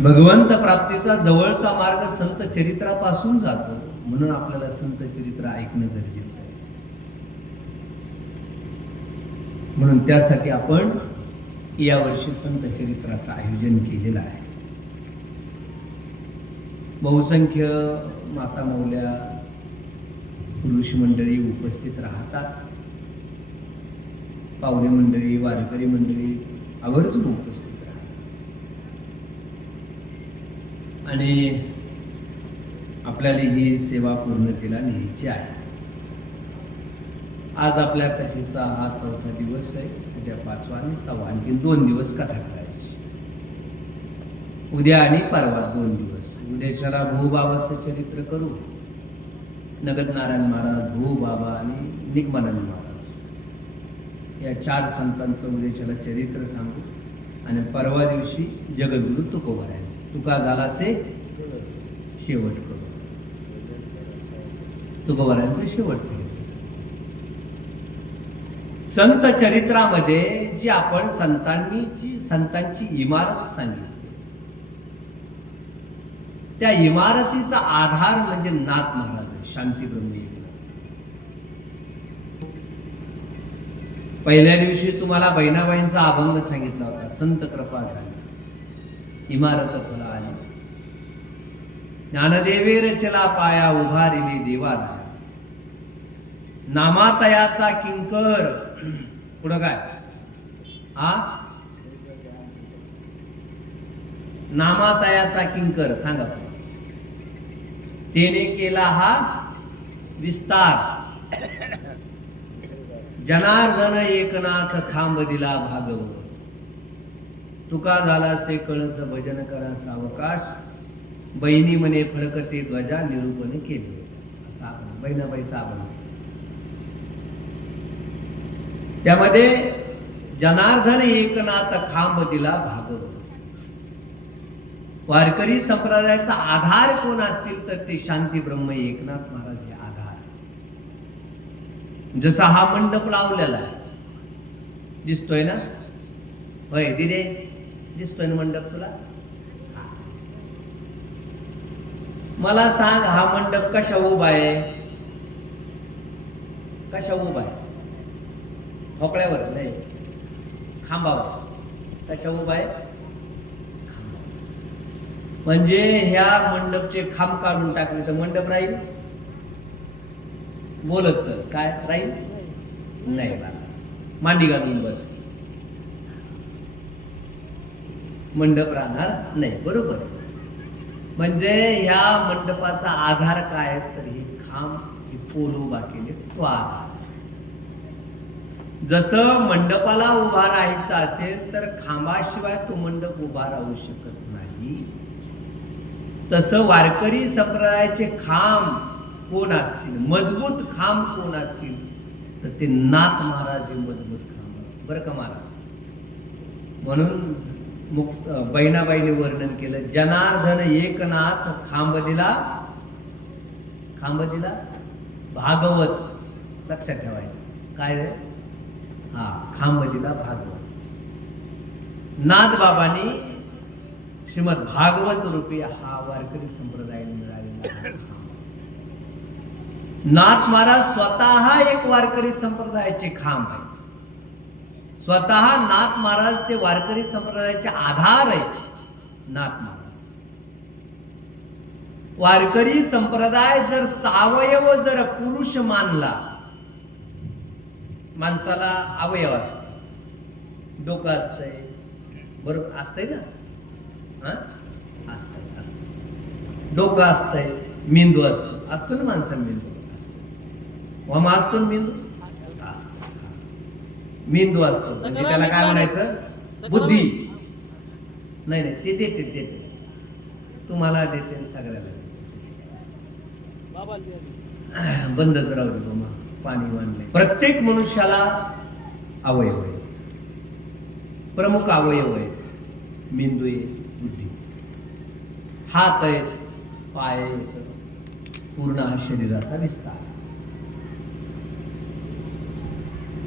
भगवंत प्राप्तीचा जवळचा मार्ग संत चरित्रापासून जातो, म्हणून आपल्याला संत चरित्र ऐकणं गरजेचं आहे. म्हणून त्यासाठी आपण यावर्षी संत चरित्राचं आयोजन केलेलं आहे. बहुसंख्य माता मौल्या पुरुष मंडळी उपस्थित राहतात. पाहुणे मंडळी, वारकरी मंडळी आवर्जून उपस्थित राहतात आणि आपल्याला ही सेवा पूर्णतेला न्यायची आहे. आज आपल्या कथेचा हा 4था दिवस आहे. उद्या 5वा आणि 6वा, आणखी 2 दिवस कथा करायची. उद्या आणि परवा 2 दिवस. उद्याच्याला भूबाबाचं चरित्र करू. नगद नारायण महाराज, भूबाबा आणि निगमानंद महाराज या 4 संतांचं उद्याच्याला चरित्र सांगू. आणि परवा दिवशी जगद्गुरु तुकोबारायांचं तुका झालासे शेवट करू. तुकोबारायांचं शेवट चरित्र. संत चरित्रामध्ये जी आपण संतांची इमारत सांगितली, त्या इमारतीचा आधार म्हणजे नाथ महाराज, शांती ब्रह्म एकनाथ. पहिल्या दिवशी तुम्हाला बहिणाबाईंचा अभंग सांगितला होता. संत कृपा झाली, इमारत फला आली, ज्ञानदेवे रचला पाया, उभारिली देवाला, नामातयाचा किंकर. पुढं काय? नामातयाचा किंकर सांगा. तेने केला हा विस्तार, जनार्दन एकनाथ खांब दिला भागवत, तुका झाला से कळस भजन करा सावकाश, बहिणी म्हणे फडकते ध्वजा निरूपण केले. असा बहिणाबाईचा अभंग. त्यामध्ये जनार्दन एकनाथ खांब दिला भागवत. वारकरी संप्रदायाचा आधार कोण असतील तर ते शांती ब्रह्म एकनाथ महाराज हे आधार. जसा हा मंडप लावलेला आहे, दिसतोय ना? होय दिदे, दिसतोय ना मंडप तुला? मला सांग, हा मंडप कशा उभा आहे? कशा उभा आहे? ठोकळ्यावर नाही, खांबावर. कशा उभा आहे? म्हणजे ह्या मंडपचे खांब काढून टाकले तर मंडप राहील? बोलत चल, काय राहील? नाही राहणार. मांडी घालून बस, मंडप राहणार नाही. बरोबर. म्हणजे ह्या मंडपाचा आधार काय? तर हे खांब, हे पोल उभा केले, तो आधार. जसं मंडपाला उभा राहायचं असेल तर खांबाशिवाय तो मंडप उभा राहू शकत नाही, तसं वारकरी संप्रदायाचे खांब कोण असतील, मजबूत खांब कोण असतील तर ते नाथ महाराज हे मजबूत खांब. बरं का महाराज? म्हणून बहिणाबाईने वर्णन केलं, जनार्दन एकनाथ खांब दिला, खांब दिला भागवत. लक्षात ठेवायचं काय रे? खांब दिला भागवत. नाथ बाबांनी श्रीमद भागवत रूपी हा वारकरी संप्रदायाला मिळालेला. नाथ महाराज स्वतः एक वारकरी संप्रदायाचे खांब आहे. स्वतः नाथ महाराज ते वारकरी संप्रदायाचे आधार आहे. नाथ महाराज वारकरी संप्रदाय जर सावयव जर पुरुष मानला, माणसाला अवयव असत, डोकं असतंय, बरोबर असतंय ना? असतंय. डोकं असतंय, मेंदू असतो ना माणसाला, मेंदू असतो. वमा असतो ना मेंदू? मेंदू असतो. म्हणजे त्याला काय म्हणायचं? बुद्धी. नाही नाही, ते देते, तुम्हाला देते, सगळ्याला बंदच राहू दे बाबा, पाणी वाढलंय. प्रत्येक मनुष्याला अवयव आहेत, प्रमुख अवयव आहेत. मेंदू आहे, बुद्धी, हात आहेत, पाय आहेत, पूर्ण हा शरीराचा विस्तार.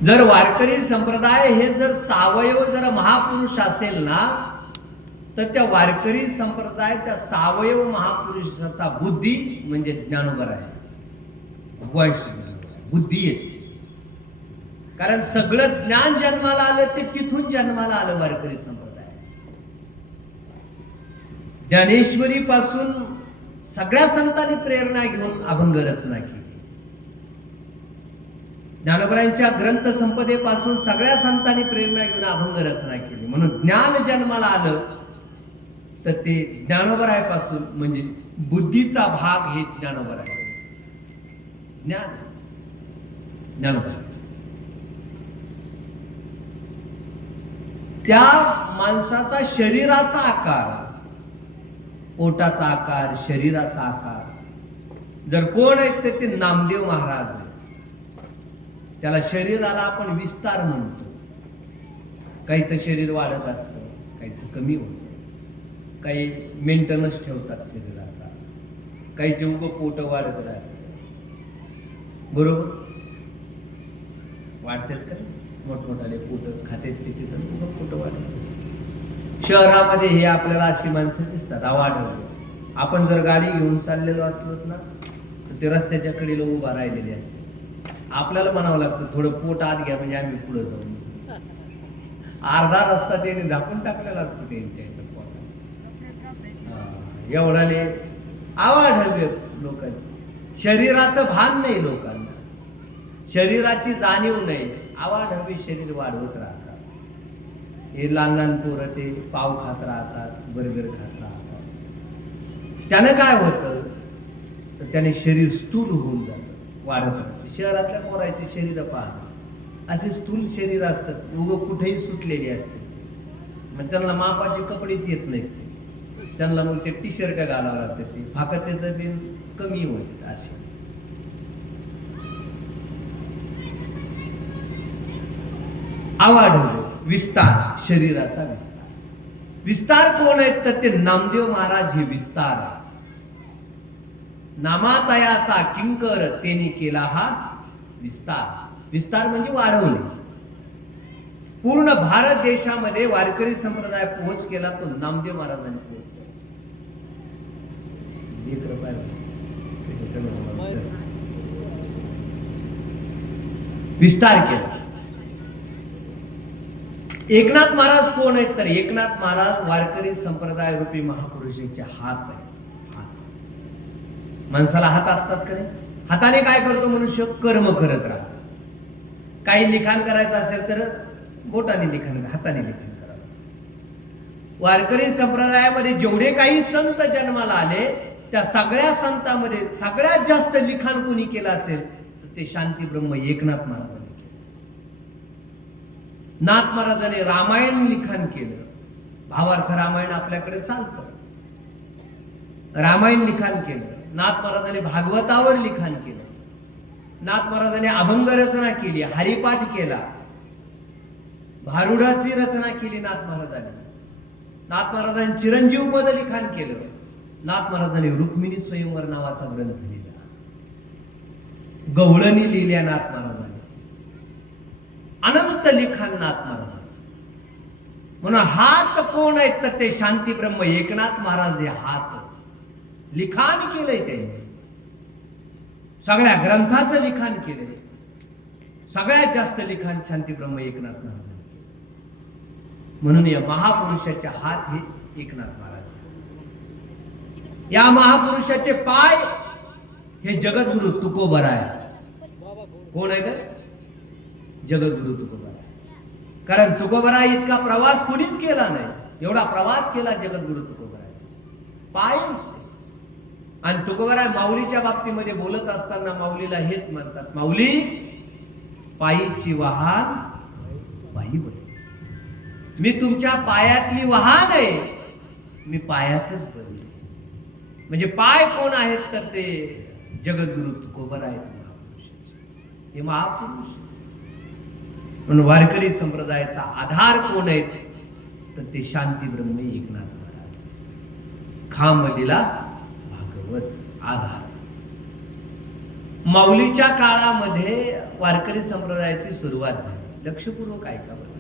जर वारकरी संप्रदाय हे जर सावयव जर महापुरुष असेल ना, तर त्या वारकरी संप्रदाय त्या सावयव महापुरुषाचा बुद्धी म्हणजे ज्ञानोबा आहे, भगवान श्री ज्ञानोबा बुद्धी आहे. कारण सगळं ज्ञान जन्माला आलं ते तिथून जन्माला आलं वारकरी संप्रदायाचं. ज्ञानेश्वरी पासून सगळ्या संतांनी प्रेरणा घेऊन अभंग रचना केली. ज्ञानोबरायांच्या ग्रंथ संपदेपासून सगळ्या संतांनी प्रेरणा घेऊन अभंग रचना केली. म्हणून ज्ञान जन्माला आलं तर ते ज्ञानोबरायापासून म्हणजे बुद्धीचा भाग हे ज्ञानोबराय. ज्ञान ज्ञानोबराय त्या माणसाचा शरीराचा आकार, पोटाचा आकार, शरीराचा आकार जर कोण आहे तर ते नामदेव महाराज आहे. त्याला शरीराला आपण विस्तार म्हणतो. काहीचं शरीर वाढत असतं, काहीचं कमी होतं, काही मेंटेनन्स ठेवतात शरीराचा, काहीचे उगं पोट वाढत राहते. बरोबर वाढतात का? मोठमोठाले पोट खातेत पिते तर उगं पोट वाढत असतात. शहरामध्ये हे आपल्याला अशी माणसं दिसतात आवाढव्य. आपण जर गाडी घेऊन चाललेलो असलो ना तर ते रस्त्याच्या कडेला उभा राहिलेले असते. आपल्याला म्हणावं लागतं थोडं पोट आत घ्या म्हणजे आम्ही पुढे जाऊ. अर्धा रस्ता त्याने झाकून टाकलेला असतो त्यांच्या पोटात. एवढाले आवाढव्य लोकांचे. शरीराचं भान नाही लोकांना, शरीराची जाणीव नाही, आवाढव्य शरीर वाढवत राहतात. हे लहान लहान पोरं ते पाव खात राहतात, बर्गर खात राहतात. त्यानं काय होतं तर त्याने शरीर स्थूल होऊन जातं, वाढत राहतं. शहरातल्या पोराचे शरीर पहा असे स्थूल शरीर असतात, उगं कुठेही सुटलेली असते. मग त्यांना मापाचे कपडेच येत नाहीत. त्यांना मग ते टी शर्ट घालावं लागतं, ते फाकतेचं बिन कमी होते. असे आवाढव्य विस्तार, शरीराचा विस्तार. विस्तार कोण आहेत तर ते नामदेव महाराज हे विस्तार आहे. नामातयाचा किंकर तेने केला हा विस्तार. विस्तार म्हणजे वाढवणे. पूर्ण भारत देशामध्ये वारकरी संप्रदाय पोहोच केला तो नामदेव महाराजांनी पोहोच केला. विस्तार केला. एकनाथ महाराज कोण आहेत तर एकनाथ महाराज वारकरी संप्रदाय रूपी महापुरुषाचे हात आहे. माणसाला हात असतात का नाही? हाताने काय करतो मनुष्य? कर्म करत राहतो. काही लिखाण करायचं असेल तर बोटाने लिखाण, हाताने लिखाण करावं. वारकरी संप्रदायामध्ये जेवढे काही संत जन्माला आले त्या सगळ्या संतांमध्ये सगळ्यात जास्त लिखाण कोणी केलं असेल तर ते शांती ब्रह्म एकनाथ महाराजांनी केलं. नाथ महाराजांनी रामायण लिखाण केलं. भावार्थ रामायण आपल्याकडे चालतं. रामायण लिखाण केलं. नाथ महाराजांनी भागवतावर लिखाण केलं. नाथ महाराजांनी अभंग रचना केली, हरिपाठ केला, भारुडाची रचना केली नाथ महाराजांनी. नाथ महाराजांनी चिरंजीव पद लिखाण केलं. नाथ महाराजांनी रुक्मिणी स्वयंवर नावाचा ग्रंथ लिहिला. गवळणी लिहिल्या नाथ महाराजांनी. अनंत लिखाण नाथ महाराजांचं. म्हणून हात कोण आहेत तर ते शांती ब्रह्म एकनाथ महाराज हे हात लिखाण केलंय. त्यांनी सगळ्या ग्रंथाचं लिखाण केलंय. सगळ्यात जास्त लिखाण शांती ब्रह्म एकनाथ महाराज. म्हणून या महापुरुषाचे हात हे एकनाथ महाराज. या महापुरुषाचे पाय हे जगद्गुरु तुकोबराय. कोण आहे तर जगद्गुरु तुकोबराय. कारण तुकोबराय इतका प्रवास कोणीच केला नाही. एवढा प्रवास केला जगद्गुरु तुकोबराय. पाय. आणि तुकोबराय माऊलीच्या बाबतीमध्ये बोलत असताना माऊलीला हेच म्हणतात, माऊली पायीची वाहन पायी बरी. मी तुमच्या पायातली वाहन आहे, मी पायातच बरी. म्हणजे पाय कोण आहेत तर ते जगद्गुरु तुकोबराय महापुरुष. हे महापुरुष. म्हणून वारकरी संप्रदायाचा आधार कोण आहेत तर ते शांती ब्रह्म एकनाथ महाराज. खांबदिला आधार. माऊलीच्या काळामध्ये वारकरी संप्रदायाची सुरुवात झाली. लक्षपूर्वक ऐका बरं.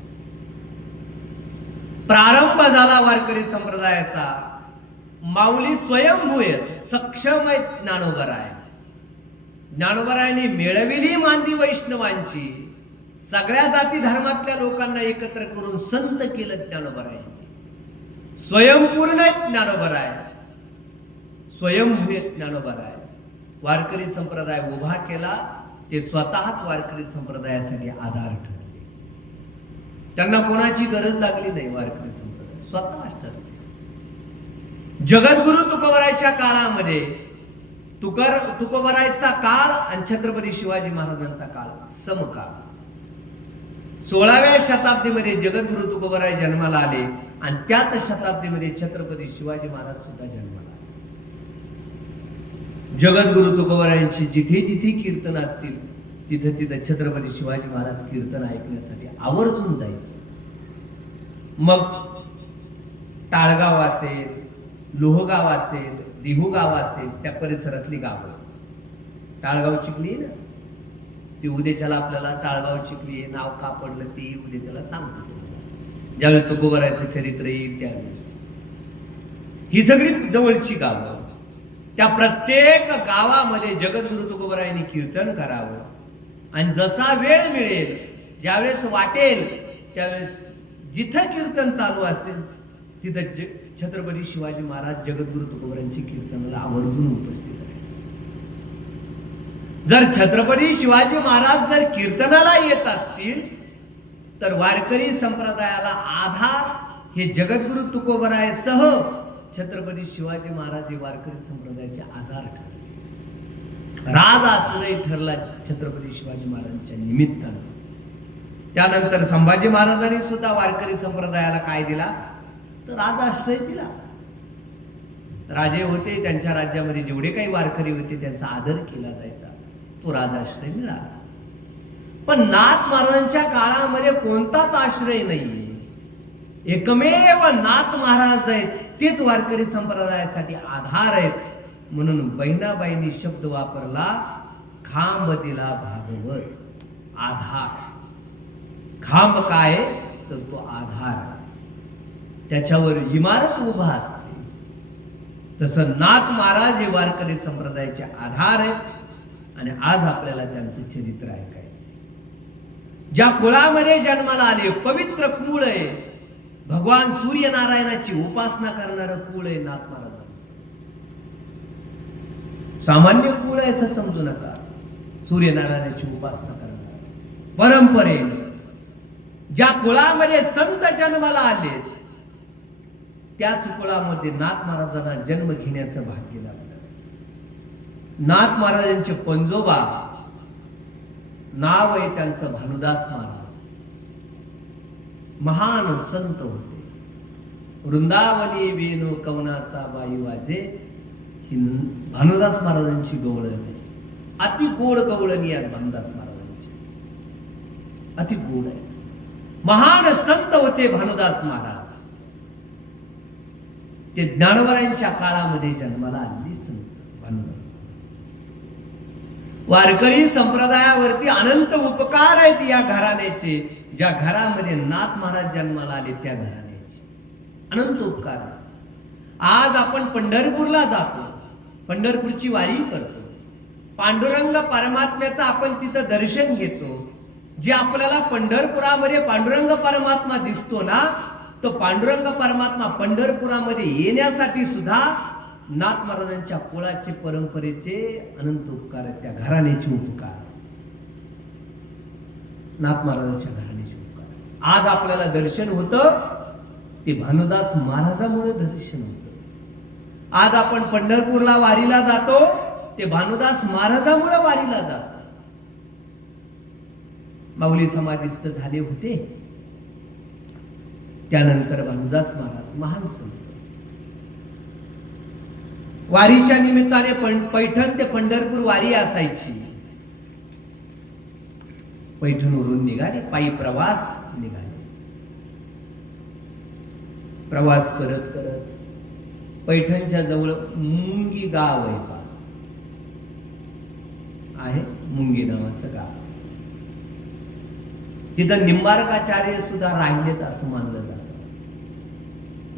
प्रारंभ झाला वारकरी संप्रदायाचा. माऊली स्वयंभू आहेत, सक्षम आहेत ज्ञानोबराय. ज्ञानोबरायांनी मिळविली मांदी वैष्णवांची, सगळ्या जाती धर्मातल्या लोकांना एकत्र करून संत केलं ज्ञानोबरायांनी. स्वयंपूर्ण आहेत ज्ञानोबराय, स्वयंभू आहेत ज्ञानोबराय. वारकरी संप्रदाय उभा केला, ते स्वतःच वारकरी संप्रदायासाठी आधार ठरले. त्यांना कोणाची गरज लागली नाही. वारकरी संप्रदाय स्वतःच ठरले. जगद्गुरु तुकोबरायच्या काळामध्ये तुकोबरायचा काळ आणि छत्रपती शिवाजी महाराजांचा काळ समकाळ. 16व्या शताब्दीमध्ये जगद्गुरु तुकोबराय जन्माला आले आणि त्याच शताब्दीमध्ये छत्रपती शिवाजी महाराज सुद्धा जन्माला आले. जगद्गुरु तुकोबरायांची जिथे जिथे कीर्तन असतील तिथे तिथे छत्रपती शिवाजी महाराज कीर्तन ऐकण्यासाठी आवर्जून जायचे. मग टाळगाव असेल, लोहगाव असेल, देहुगाव असेल, त्या परिसरातली गावं. टाळगाव चिखली ना, ते उद्याच्याला आपल्याला टाळगाव चिखली हे नाव का पडलं ते उद्याच्याला सांगतो. ज्यावेळेस तुकोबरायचं चरित्र येईल त्यावेळेस ही सगळी जवळची गावं. त्या प्रत्येक गावामध्ये जगद्गुरु तुकोबरायांनी कीर्तन करावं आणि जसा वेळ मिळेल, ज्यावेळेस वाटेल त्यावेळेस जिथं कीर्तन चालू असेल तिथं छत्रपती शिवाजी महाराज जगद्गुरु तुकोबरायांची कीर्तनाला आवर्जून उपस्थित राहिले. जर छत्रपती शिवाजी महाराज जर कीर्तनाला येत असतील तर वारकरी संप्रदायाला आधार हे जगद्गुरु तुकोबरायसह छत्रपती शिवाजी महाराज हे वारकरी संप्रदायाचे आधार ठरले. राज आश्रय ठरला छत्रपती शिवाजी महाराजांच्या निमित्तानं. त्यानंतर संभाजी महाराजांनी सुद्धा वारकरी संप्रदायाला काय दिला तर राज आश्रय दिला. राजे होते, त्यांच्या राज्यामध्ये जेवढे काही वारकरी होते त्यांचा आदर केला जायचा, तो राजाश्रय मिळाला. पण नाथ महाराजांच्या काळामध्ये कोणताच आश्रय नाहीये. एकमेव नाथ महाराज आहेत, तेच वारकरी संप्रदायासाठी आधार आहेत. म्हणून बहिणाबाईंनी शब्द वापरला, खांब दिला भागवत आधार. खांब काय तर तो आधार, त्याच्यावर इमारत उभा असते. तसं नाथ महाराज हे वारकरी संप्रदायाचे आधार आहेत आणि आज आपल्याला त्यांचं चरित्र ऐकायचं. ज्या कुळामध्ये जन्माला आले, पवित्र कुळ आहे, भगवान सूर्यनारायणाची उपासना करणारं कुळ आहे नाथ महाराजांचं. सामान्य कुळ आहे असं समजू नका. सूर्यनारायणाची उपासना करणार परंपरेने ज्या कुळामध्ये संत जन्माला आले त्याच कुळामध्ये नाथ महाराजांना जन्म घेण्याचं भाग्य लाभलं. नाथ महाराजांचे पंजोबा नाव आहे त्यांचं भानुदास महाराज. महान संत होते. वृंदावनी वेणू कवनाचा बाई वाजे ही भानुदास महाराजांची गवळण आहे. अति गोड गवळणी आहे भानुदास महाराजांची, अति गोड आहे. महान संत होते भानुदास महाराज. ते ज्ञानोबरायांच्या काळामध्ये जन्माला आलेली संत भानुदास. वारकरी संप्रदायावरती अनंत उपकार आहेत या घराण्याचे. ज्या घरामध्ये नाथ महाराज जन्माला आले त्या घराण्याचे अनंत उपकार. आज आपण पंढरपूरला जातो, पंढरपूरची वारी करतो, पांडुरंग परमात्म्याचं आपण तिथं दर्शन घेतो. जे आपल्याला पंढरपुरामध्ये पांडुरंग परमात्मा दिसतो ना, तो पांडुरंग परमात्मा पंढरपुरामध्ये येण्यासाठी सुद्धा नाथ महाराजांच्या कुळाचे परंपरेचे अनंत उपकार आहेत. त्या घराण्याचे उपकार, नाथ महाराजांच्या घराण्याचे उपकार. आज आपल्याला दर्शन होतं ते भानुदास महाराजामुळे दर्शन होतं. आज आपण पंढरपूरला वारीला जातो ते भानुदास महाराजामुळे वारीला जातो. माऊली समाधीस्थ झाले होते, त्यानंतर भानुदास महाराज महान संत. वारीच्या निमित्ताने पैठण ते पंढरपूर वारी असायची. पैठणवरून निघाले, पायी प्रवास निघाले. प्रवास करत करत पैठणच्या जवळ मुंगी गाव आहे, मुंगी नावाचं गाव. तिथं निंबारकाचार्य सुद्धा राहिलेत असं मानलं जातं.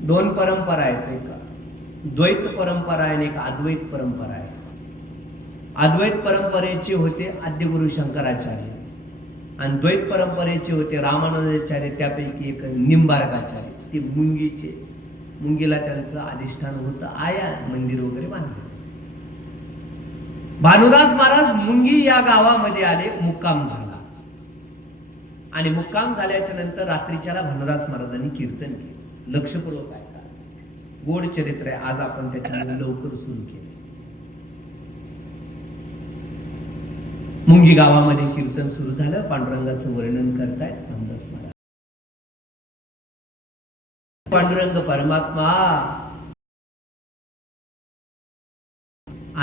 दोन परंपरा आहेत, एक द्वैत परंपरा आहे आणि एक अद्वैत परंपरा आहे. अद्वैत परंपरेचे होते आद्यगुरु शंकराचार्य आणि द्वैत परंपरेचे होते रामानुजाचार्य, त्यापैकी एक निंबार्काचार्य. ते मुंगीला त्यांचं अधिष्ठान होतं, आया मंदिर वगैरे बांधले. भानुदास महाराज मुंगी या गावामध्ये आले, मुक्काम झाला आणि मुक्काम झाल्याच्या नंतर रात्रीच्याला भानुदास महाराजांनी कीर्तन केलं. लक्षपूर्वक ऐका, गोड चरित्र आहे. आज आपण त्याच्यामध्ये लवकर सुरू केले. मुंगी गावामध्ये कीर्तन सुरू झालं. पांडुरंगाचं वर्णन करतायत भानुदास महाराज. पांडुरंग परमात्मा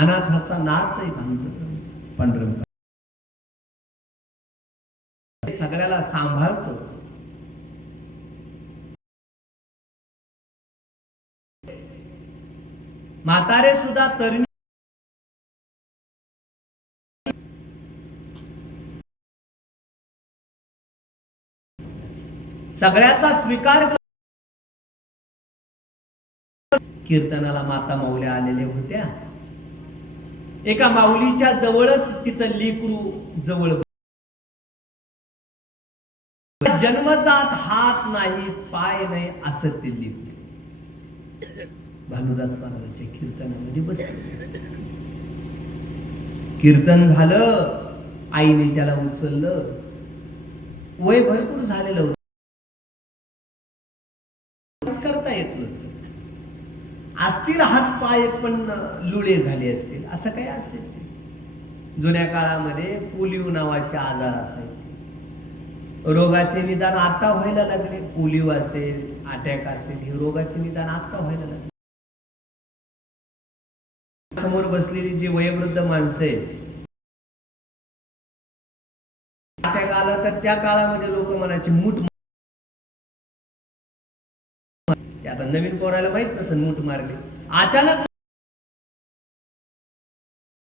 अनाथाचा नाथ आहे. पांडुरंग सगळ्याला सांभाळतो. म्हातारे सुद्धा तरुणी सगळ्याचा स्वीकार. कीर्तनाला माता माऊल्या आलेल्या होत्या. एका माऊलीच्या जवळच तिचं लेकरू जवळ. जन्मजात हात नाही पाय नाही असं ते लेकरू भानुदास महाराजांच्या कीर्तनामध्ये बसले. कीर्तन झालं, आईने त्याला उचललं. वय भरपूर झालेलं होतं, करता येत नसतं. असतील हात पाय पण लुळे झाले असतील, असं काही असेल. जुन्या काळामध्ये पोलिओ नावाचे आजार असायचे. रोगाचे निदान आता व्हायला लागले. पोलिओ असेल, अटॅक असेल, हे रोगाचे निदान आता व्हायला लागले. समोर बसलेली जी वयोवृद्ध माणसं आहेत, अटॅक आला तर त्या काळामध्ये लोक म्हणायचे मूठ. आता नवीन पोराला माहित नसेल मूठ मारली. अचानक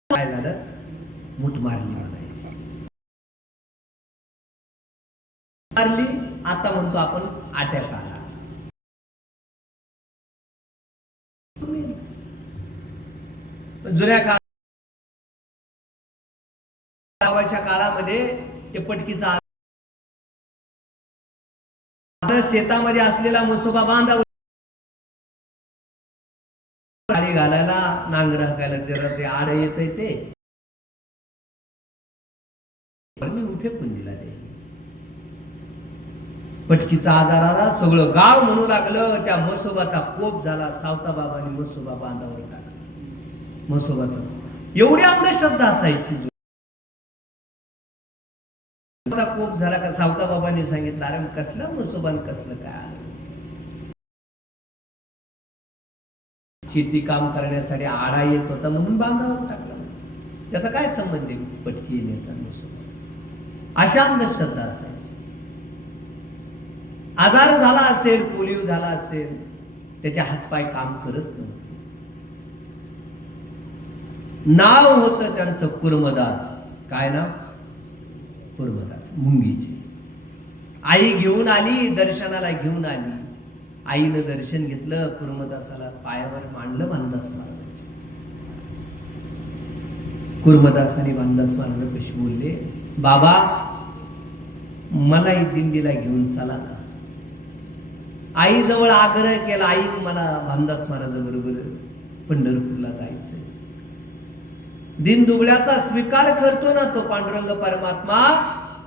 काय झालं, मूठ मारली म्हणायची. मारली, आता म्हणतो आपण अटॅक आला. जुन्या काळामध्ये ते पटकीचा शेतामध्ये असलेला मुसोबा बांधावा घालायला, नांगर हाकायला जरा ते आड येत ते फेकून दिला. ते पटकीचा आजार आला, सगळं गाव म्हणू लागलं. त्या मसोबाचा कोप झाला. सावता बाबांनी मसोबा बांधावर टाकला. मसोबाचा एवढी अंधश्रद्धा असायची. कोप झाला का सावता बाबांनी सांगितलं, अरे कसलं मसोबा कसलं काय. शेती काम करण्यासाठी आडा येत होता म्हणून बांधावर टाकला. त्याचा काय संबंध आहे पटकी येण्याचा मसोबा. अशा अंधश्रद्धा असायची. आजार झाला असेल, पोलिओ झाला असेल, त्याचे हातपाय काम करत नव्हते. नाव होतं त्यांचं कुर्मदास. काय नाव? कुर्मदास. मुंगीचे. आई घेऊन आली, दर्शनाला घेऊन आली. आईनं दर्शन घेतलं, कुर्मदासाला पायावर मांडलं भानुदास महाराजांच्या. कुर्मदासाने भानुदास महाराजांपाशी बोलले, बाबा मला दिंडीला घेऊन चला का. आई जवळ आग्रह केला. आई मला भानुदास महाराजांबरोबर पंढरपूरला जायचंय. दिनदुबळ्याचा स्वीकार करतो ना तो पांडुरंग परमात्मा,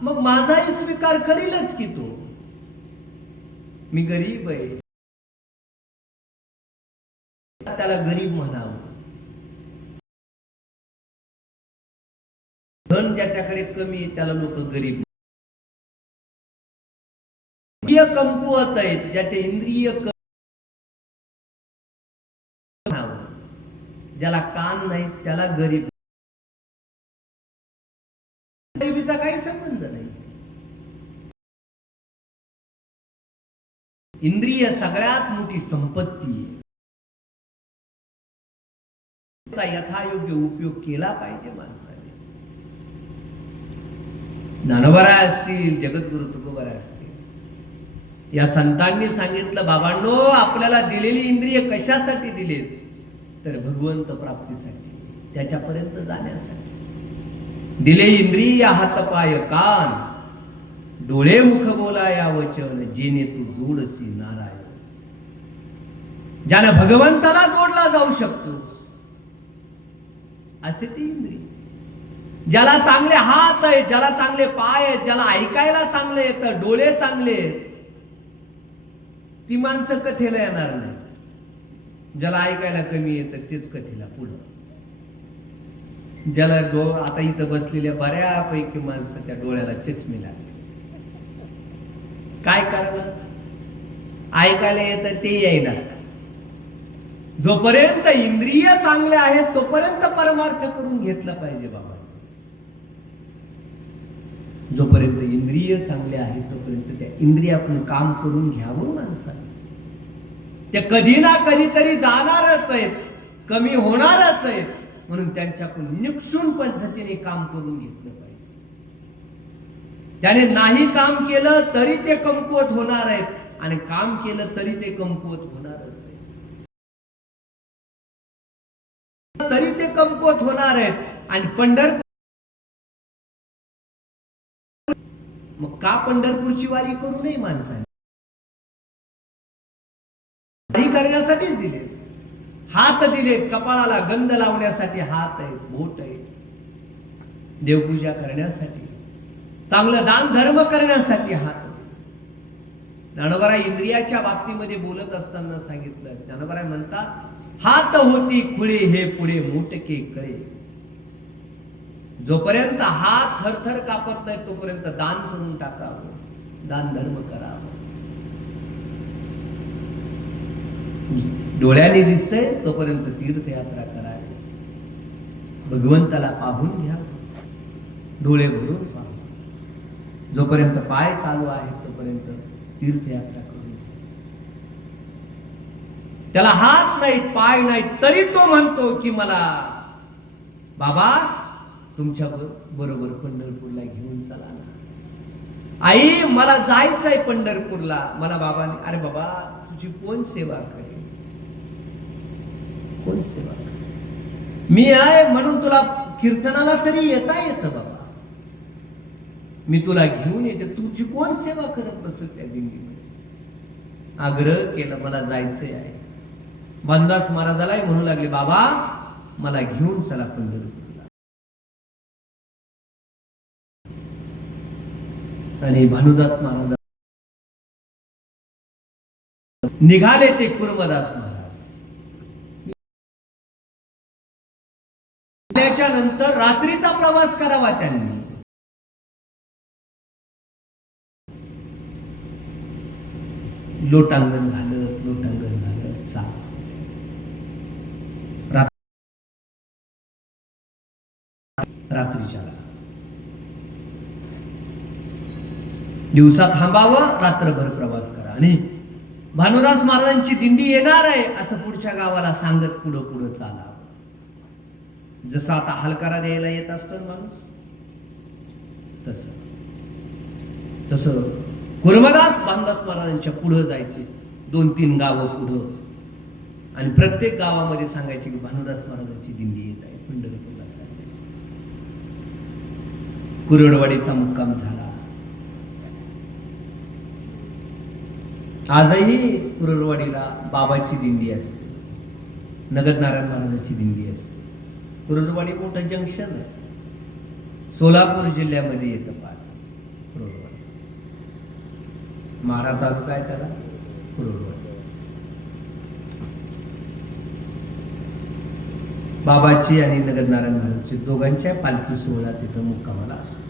मग माझाही स्वीकार करीलच की तो. मी गरीब आहे, त्याला गरीब म्हणावं. धन ज्याच्याकडे कमी आहे त्याला लोक गरीब. इंद्रिय कमकुवत आहेत, ज्याचे इंद्रिय ज्याला कान नाही त्याला गरीब. गरिबीचा काही संबंध नाही. इंद्रिय सगळ्यात मोठी संपत्ती आहे. यथायोग्य उपयोग केला पाहिजे माणसाने. ज्ञानोबा असतील, जगद्गुरु तुकोबा असतील, या संतांनी सांगितलं, बाबांनो, आपल्याला दिलेली इंद्रिय कशासाठी दिलेत? तर भगवंत प्राप्तीसाठी, त्याच्यापर्यंत जाण्यासाठी. दिले इंद्रिय हात पाय कान, डोळे मुख बोलाया वचन, जेणे तू जोडसी नारायण. ज्याला भगवंताला जोडला जाऊ शकतोस असे ती इंद्रिय. ज्याला चांगले हात आहेत, ज्याला चांगले पाय आहेत, ज्याला ऐकायला चांगले येतं, डोळे चांगले आहेत, ती माणसं कथेला येणार नाही. ज्याला ऐकायला कमी येतं तेच कथेला पुढं. ज्याला आता इथं बसलेल्या बऱ्यापैकी माणसं त्या डोळ्याला चष्मे लागले. काय कारण? ऐकायला येतं ते येईना. जोपर्यंत इंद्रिय चांगले आहेत तोपर्यंत परमार्थ करून घेतला पाहिजे बाबा. जोपर्यंत इंद्रिय चांगले आहेत तोपर्यंत त्या इंद्रियातून काम करून घ्यावं माणसाने. ते कधी ना कधीतरी जाणारच आहेत, कमी होणारच आहेत, म्हणून त्यांच्याकडून निक्षून पद्धतीने काम करून घेतलं पाहिजे. त्याने नाही काम केलं तरी ते कमकुवत होणार आहेत, आणि काम केलं तरी ते कमकुवत होणारच आहे. तरी ते कमकुवत होणार आहेत. आणि पंढरपूर, मग का पंढरपूरची वारी करू नये माणसाने? वारी करण्यासाठीच दिले. हात दिलेत, कपाळाला गंध लावण्यासाठी हात आहेत, बोट आहेत, देवपूजा करण्यासाठी, चांगलं दान धर्म करण्यासाठी हात. ज्ञानोबराय इंद्रियाच्या बाबतीमध्ये बोलत असताना सांगितलं, ज्ञानोबराय म्हणतात, हात होती खुळे हे पुढे मोटके कळे. जोपर्यंत हात थरथर कापत नाही तोपर्यंत दान करून टाकावं, दान धर्म करावं. डोळ्याने दिसतंय तोपर्यंत तीर्थयात्रा करावी, भगवंताला पाहून घ्या, डोळे भरून पाहा. जोपर्यंत पाय चालू आहेत तोपर्यंत तीर्थयात्रा करून घ्या. त्याला हात नाहीत, पाय नाहीत, तरी तो म्हणतो की मला बाबा तुमच्या बरोबर पंढरपूरला घेऊन चला ना. आई मला जायचंय पंढरपूरला. मला बाबाने, अरे बाबा तुझी कोण सेवा करेल, कोण सेवा करेल? मी आहे म्हणून तुला कीर्तनाला तरी येता येतं बाबा, मी तुला घेऊन येते, तुझी कोण सेवा करत बसत त्या दिंडीमध्ये. आग्रह केला, मला जायचंय आहे. भानुदास महाराजालाही म्हणू लागले, बाबा मला घेऊन चला पंढरपूरला. आणि भानुदास महाराज निघाले ते कुर्मदास महाराज. नंतर रात्रीचा प्रवास करावा त्यांनी. लोटांगण घालत चाल. रात्रीच्या दिवसा थांबावं, रात्रभर प्रवास करा. आणि भानुदास महाराजांची दिंडी येणार आहे असं पुढच्या गावाला सांगत पुढं पुढं चालावं. जसं आता हलकारा द्यायला येत असतो माणूस, तसं कुर्मदास भानुदास महाराजांच्या पुढं जायचे, 2-3 गावं पुढं, आणि प्रत्येक गावामध्ये सांगायचे की भानुदास महाराजांची दिंडी येत आहे, पंढरपूरला चालली. कुरडवाडीचा मुक्काम झाला. आजही कुरडवाडीला बाबाची दिंडी असते, नगरनारायण महाराजांची दिंडी असते. कुरडवाडी मोठं जंक्शन आहे, सोलापूर जिल्ह्यामध्ये येतं. कुरडवाडी माढा तालुका आहे त्याला, कुरडवाडी. बाबाची आणि नगरनारायण महाराजांची दोघांच्या पालखी सोहळा तिथं मुक्कामाला असतो.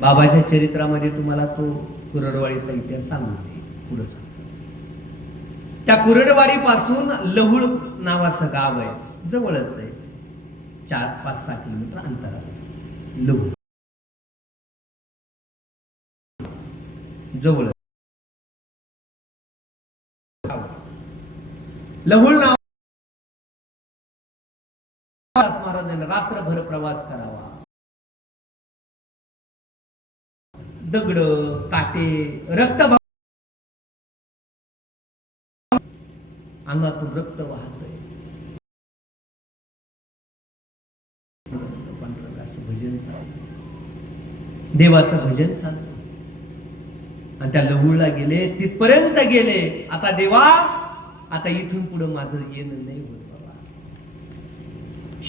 बाबाच्या चरित्रामध्ये तुम्हाला तो कुरडवाडीचा इतिहास सांगते, पुढे सांगतो. त्या कुरडवाडी पासून लहुळ नावाचं गाव आहे, जवळच आहे, 4-5-6 किलोमीटर अंतरावर लहुळ जवळ. लहुळ नाव महाराजांना रात्रभर प्रवास करावा. दगड, काटे, रक्त, अंगातून रक्त वाहतंय. असं भजन चाललं, देवाचं भजन चाललं. आणि त्या लहुळला गेले, तिथपर्यंत गेले. आता देवा, आता इथून पुढे माझं येणं नाही होत बाबा.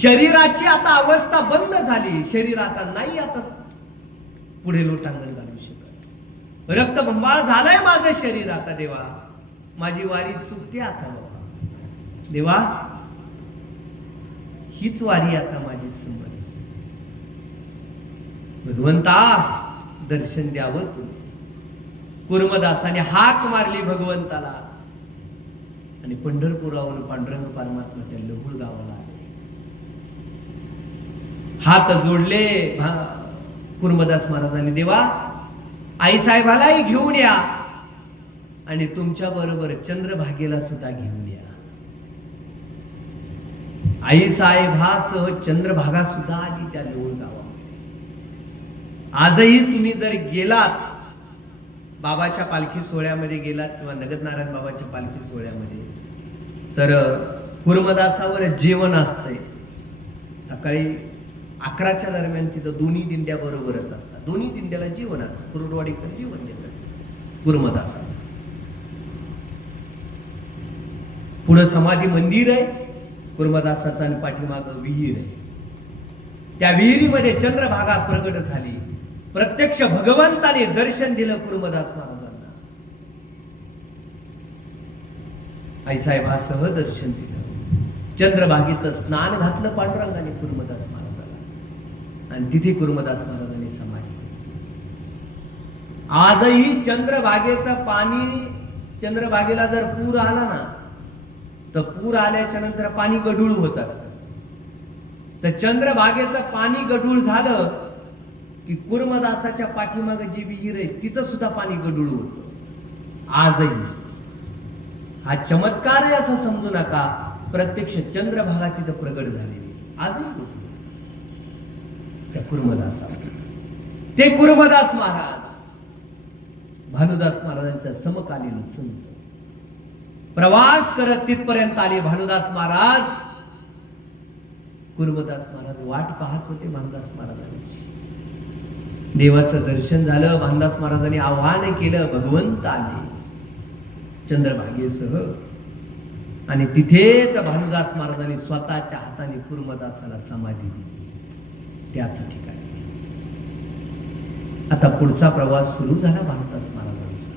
शरीराची आता अवस्था बंद झाली. शरीर आता नाही आता पुढे लोटांगण घालू शकत. रक्तबंबाळ झालंय माझं शरीर. आता देवा, माझी वारी चुकते आता बाबा. देवा, हीच वारी आता माझी समज. भगवंता, दर्शन द्यावं तू. कुर्मदासाने हाक मारली भगवंताला आणि पंढरपुरावरून पांडुरंग परमात्मा त्या लहुळ गावाला आले. हात जोडले कुर्मदास महाराजांनी, देवा, आई साहेबालाही घेऊन या आणि तुमच्या बरोबर चंद्रभागेला सुद्धा घेऊन या. आई साहेबासह चंद्रभागा सुद्धा आली त्या लहुळ गावामध्ये. आजही तुम्ही जर गेलात, बाबाच्या पालखी सोहळ्यामध्ये गेलात किंवा नगदनारायण बाबाच्या पालखी सोहळ्यामध्ये, तर कुर्मदासावर जेवण असतंय. सकाळी 11च्या दरम्यान तिथं दोन्ही दिंड्या बरोबरच असतात. दोन्ही दिंड्याला जेवण असतं. कुरुडवाडीकर जेवण देतात कुर्मदासाला. पुढे समाधी मंदिर आहे कुर्मदासाचं आणि पाठीमागं विहीर आहे. त्या विहिरीमध्ये चंद्रभागा प्रगट झाली. प्रत्यक्ष भगवंताने दर्शन दिलं कुर्मदास महाराजांना. आईसाहेबासह दर्शन दिलं. चंद्रभागेचं स्नान घातलं पांडुरंगाने कुर्मदास महाराजांना आणि तिथे कुर्मदास महाराजांनी समाधी घेतली. आजही चंद्रभागेचं पाणी, चंद्रभागेला जर पूर आला ना, तर पूर आल्याच्या नंतर पाणी गढूळ होत असतं. तर चंद्रभागेचं पाणी गढूळ झालं की कुर्मदासाच्या पाठीमागे जी विहीर आहे तिचं सुद्धा पाणी गढूळ होतं. आजही हा चमत्कार आहे असं समजू नका. प्रत्यक्ष चंद्रभागा तिथं प्रगट झालेली आजही होती त्या कुर्मदासा. ते कुर्मदास महाराज भानुदास महाराजांच्या समकालीन संत. प्रवास करत तिथपर्यंत आले भानुदास महाराज. कुर्मदास महाराज वाट पाहत होते भानुदास महाराजांची. देवाचं दर्शन झालं. भानुदास महाराजांनी आव्हान केलं. भगवंत आले चंद्रभागेसह आणि तिथेच भानुदास महाराजांनी स्वतःच्या हाताने कुर्मदासाला समाधी दिली त्याच ठिकाणी. आता पुढचा प्रवास सुरू झाला भानुदास महाराजांचा.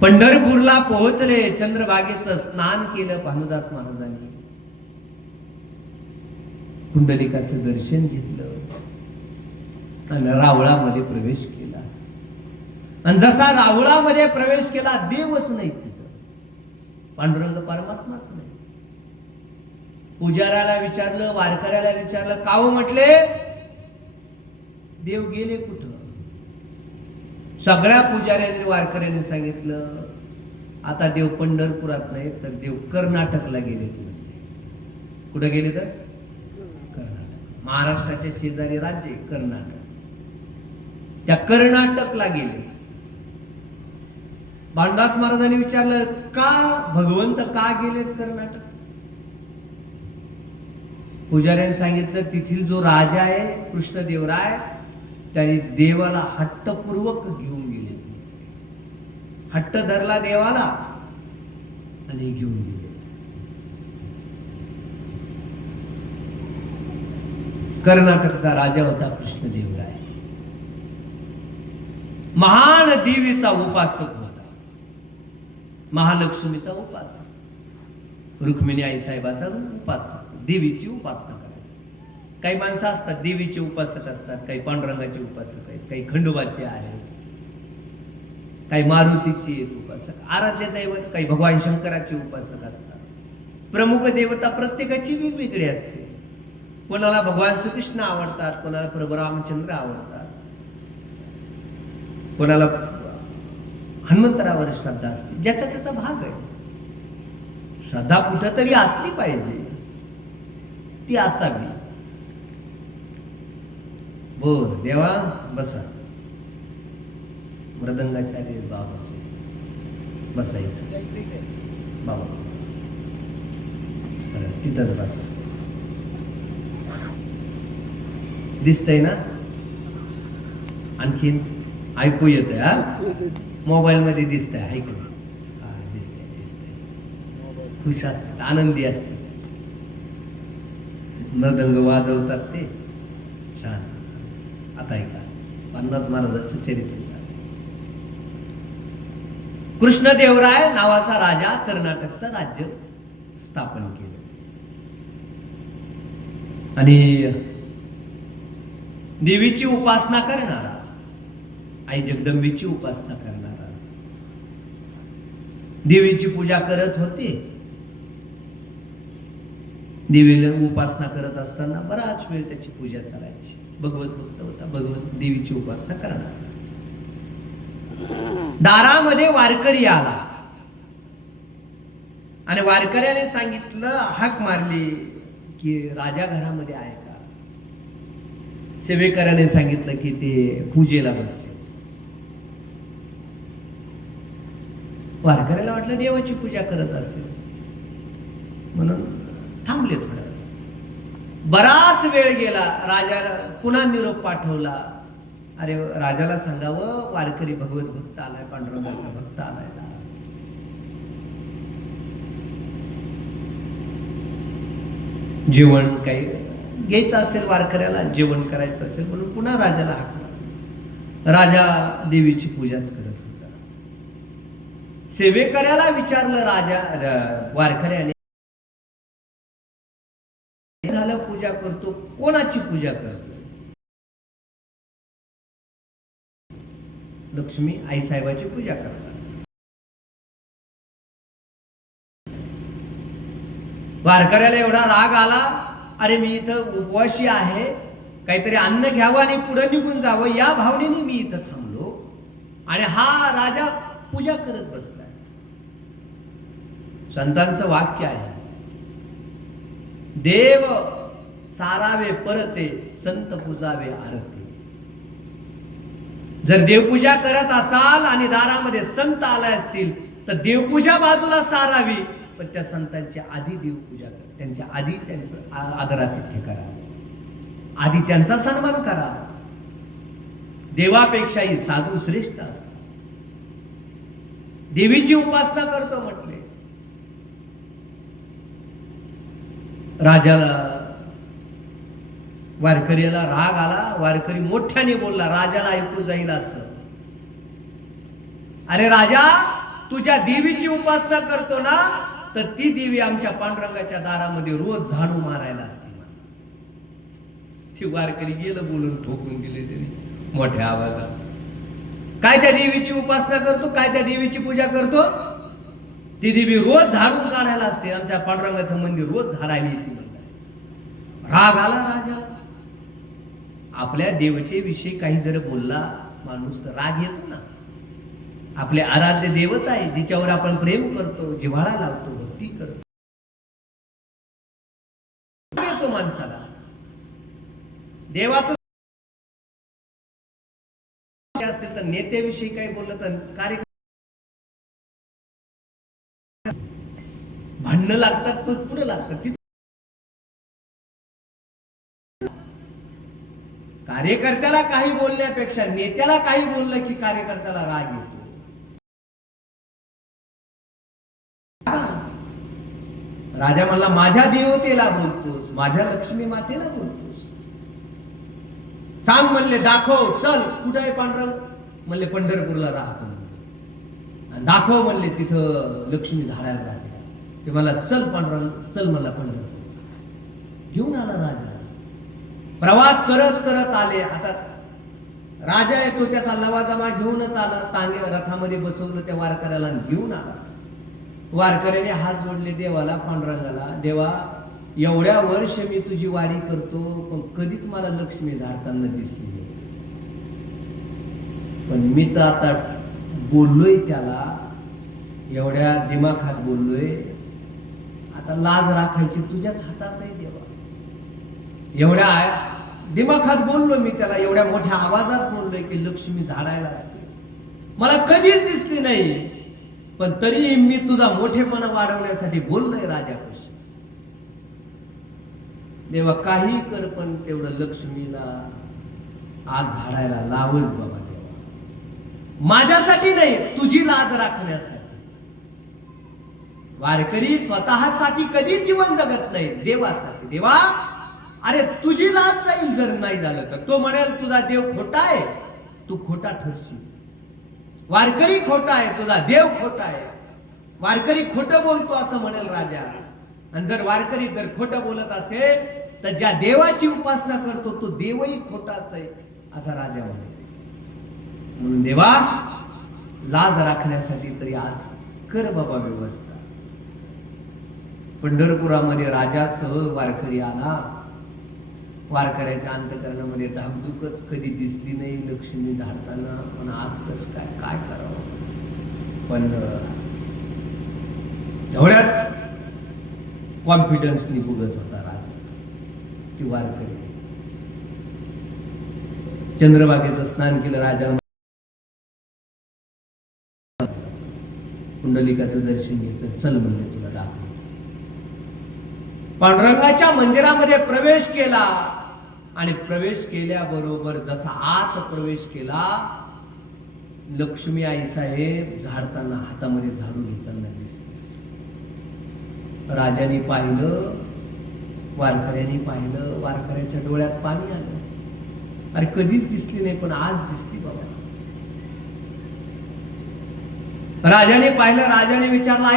पंढरपूरला पोहोचले. चंद्रभागेचं स्नान केलं भानुदास महाराजांनी. कुंडलिकाचं दर्शन घेतलं आणि रावळामध्ये प्रवेश केला. आणि जसा रावळामध्ये प्रवेश केला, देवच नाही तिथं, पांडुरंग परमात्माच नाही. पुजाऱ्याला विचारलं, वारकऱ्याला विचारलं, का हो म्हटले, देव गेले कुठं? सगळ्या पुजाऱ्यांनी वारकऱ्यांनी सांगितलं, आता देव पंढरपुरात नाही तर देव कर्नाटकला गेले. कुठे गेले तर कर्नाटक. महाराष्ट्राच्या शेजारी राज्य कर्नाटक. त्या कर्नाटकला गेले. भानुदास महाराजांनी विचारलं, का भगवंत का गेलेत कर्नाटक? पुजाऱ्यांनी सांगितलं, तिथील जो राजा आहे कृष्णदेवराय, त्याने देवाला हट्टपूर्वक घेऊन गेले. हट्ट धरला देवाला आणि घेऊन गेले. कर्नाटकचा राजा होता कृष्णदेवराय. महान देवीचा उपासक होता, महालक्ष्मीचा उपासक, रुक्मिणी आई साहेबाचा उपासक, देवीची उपासना करायची. काही माणसं असतात देवीचे उपासक असतात, काही पांडुरंगाचे उपासक आहेत, काही खंडोबाचे आहेत, काही मारुतीचे उपासक, आराध्य दैवत, काही भगवान शंकराचे उपासक असतात. प्रमुख देवता प्रत्येकाची वेगवेगळी असते. कोणाला भगवान श्रीकृष्ण आवडतात, कोणाला प्रभू रामचंद्र आवडतात, कोणाला हनुमंतरावर श्रद्धा असते. ज्याचा त्याचा भाग आहे. श्रद्धा कुठं तरी असली पाहिजे, ती असावी. बर देवा बसा. मृदंगाचार्य बाबाचे बसायचं बाबा तिथंच बसा. दिसतंय ना? आणखीन ऐकू येतंय? हा मोबाईल मध्ये दिसतंय, ऐकू दिसतंय दिसतंय. खुश असतात, आनंदी असतात, मृदंग वाजवतात ते छान. आता ऐका पन्नास महाराजांचं चरित्र. कृष्णदेवराय नावाचा राजा कर्नाटकचं राज्य स्थापन केलं आणि देवीची उपासना करणारा, आई जगदंबेची उपासना करणारा, देवीची पूजा करत होते. देवीला उपासना करत असताना बराच वेळ त्याची पूजा चालायची. भगवत भक्त होता, भगवत देवीची उपासना करणार. दारामध्ये वारकरी आला आणि वारकऱ्याने सांगितलं, हाक मारली की राजा घरामध्ये आहे का? सेवेकराने सांगितलं की ते पूजेला बसले. वारकऱ्याला वाटलं देवाची पूजा करत असेल म्हणून थांबले. थोडा बराच वेळ गेला. राजाला पुन्हा निरोप पाठवला. अरे राजाला सांगावं वारकरी भगवत भक्त आलाय, पांडुरंगाचा भक्त आलाय. जेवण काही घ्यायचं असेल, वारकऱ्याला जेवण करायचं असेल म्हणून पुन्हा राजाला हाक मारली. राजा देवीची पूजाच करत होता. सेवेकऱ्याला विचारलं राजा वारकऱ्याने, झालं पूजा करतो, कोणाची पूजा करतो? लक्ष्मी आई साहेबाची पूजा करतात. वारकऱ्याला एवढा राग आला, अरे मी इथं उपवासी आहे, काहीतरी अन्न घ्यावं आणि पुढे निघून जावं या भावनेने मी इथं थांबलो आणि हा राजा पूजा करत बसलाय. संतांचं वाक्य आहे, देव सारावे परते, संत पूजावे आरते. जर देवपूजा करत असाल आणि दारामध्ये संत आले असतील तर देवपूजा बाजूला सारावी, पण त्या संतांची आधी देवपूजा करा, त्यांच्या आधी त्यांचं आदरातिथ्य करा, आधी त्यांचा सन्मान करा. देवापेक्षाही साधू श्रेष्ठ असतात. देवीची उपासना करतो म्हटले. राजाला वारकरीला राग आला. वारकरी मोठ्याने बोलला, राजाला ऐकू जाईल असं. अरे राजा, तुझ्या देवीची उपासना करतो ना, तर ती देवी आमच्या पांडुरंगाच्या दारामध्ये रोज झाडू मारायला असते. ती वारकरी गेलं बोलून, ठोकून गेले त्यांनी मोठ्या आवाजात. काय त्या देवीची उपासना करतो, काय त्या देवीची पूजा करतो? ती देवी रोज झाडून काढायला असते, आमच्या पांडुरंगाचं मंदिर रोज झाडायला येते. राग आला राजा. आपल्या देवतेविषयी काही जर बोलला माणूस तर राग येतो ना. आपले आराध्य देवता आहे, जिच्यावर आपण प्रेम करतो, जिव्हाळा लावतो, भक्ती करतो, येतो माणसाला. देवाचं असतील तर नेत्याविषयी काही बोललं तर कार्य भांडणं लागतात, पण पुढे लागतात. कार्यकर्त्याला काही बोलण्यापेक्षा नेत्याला काही बोललं की कार्यकर्त्याला राग येतो. राजा म्हणला, माझ्या देवतेला बोलतोस, माझ्या लक्ष्मी मातेला बोलतोस, सांग म्हणले, दाखव, चल कुठं आहे पांडुरंग? म्हणले पंढरपूरला राहतो. दाखव म्हणले तिथं लक्ष्मी झाडायला राहते. ते मला चल पांडुरंग, चल मला पंढरपूर घेऊन आला. राजा प्रवास करत करत आले. आता राजा येतो, त्याचा लवाजमा घेऊनच आला. तांगे रथामध्ये बसवलं, त्या वारकऱ्याला घेऊन आला. वारकऱ्याने हात जोडले देवाला, पांडुरंगाला, देवा एवढ्या वर्ष मी तुझी वारी करतो, पण कधीच मला लक्ष्मी झाडताना दिसली नाही. पण मी तर आता बोललोय त्याला, एवढ्या दिमाखात बोललोय, आता लाज राखायची तुझ्याच हातात आहे देवा. एवढ्या दिमाखात बोललो मी त्याला, एवढ्या मोठ्या आवाजात बोललोय की लक्ष्मी झाडायला असते, मला कधीच दिसली नाही, पण तरी मी तुझा मोठेपणा वाढवण्यासाठी बोललोय राजापाशी. देवा काही कर, पण तेवढं लक्ष्मीला आज झाडायला लावच बाबा देवा, माझ्यासाठी नाही, तुझी लाज राखण्यासाठी. वारकरी स्वतःसाठी कधी जीवन जगत नाही, देवासाठी. देवा, अरे तुझी लाज जाईल जर नाही झालं तर. तो म्हणेल तुझा देव खोटा आहे, तू खोटा ठरशील. वारकरी खोटा आहे, तुझा देव खोटा आहे, वारकरी खोटं बोलतो असं म्हणेल राजा. आणि जर वारकरी जर खोटं बोलत असेल तर ज्या देवाची उपासना करतो तो देवही खोटाच आहे असा राजा म्हणेल. म्हणून देवा, लाज राखण्यासाठी तरी आज कर बाबा व्यवस्था. पंढरपुरामध्ये राजासह वारकरी आला. वारकऱ्याच्या अंतकरणामध्ये धाकधुकच कधी दिसली नाही लक्ष्मी झाडताना, पण आज कसं काय काय करावं. पण एवढ्याच कॉन्फिडन्सनी बघत होता राजा की वारकरी. चंद्रभागेचं स्नान केलं राजानं, पुंडलिकाचं दर्शन घेतलं, चल म्हणले तुला दाखव. पांडुरंगाच्या मंदिरामध्ये प्रवेश केला आणि प्रवेश केल्याबरोबर जसा आत प्रवेश केला, लक्ष्मी आई साहेब झाडताना हातामध्ये झाडू घेताना दिसते. राजाने पाहिलं, वारकऱ्यांनी पाहिलं, वारकऱ्याच्या डोळ्यात पाणी आलं. अरे कधीच दिसली नाही, पण आज दिसली बाबा. राजाने पाहिलं, राजाने विचारलं,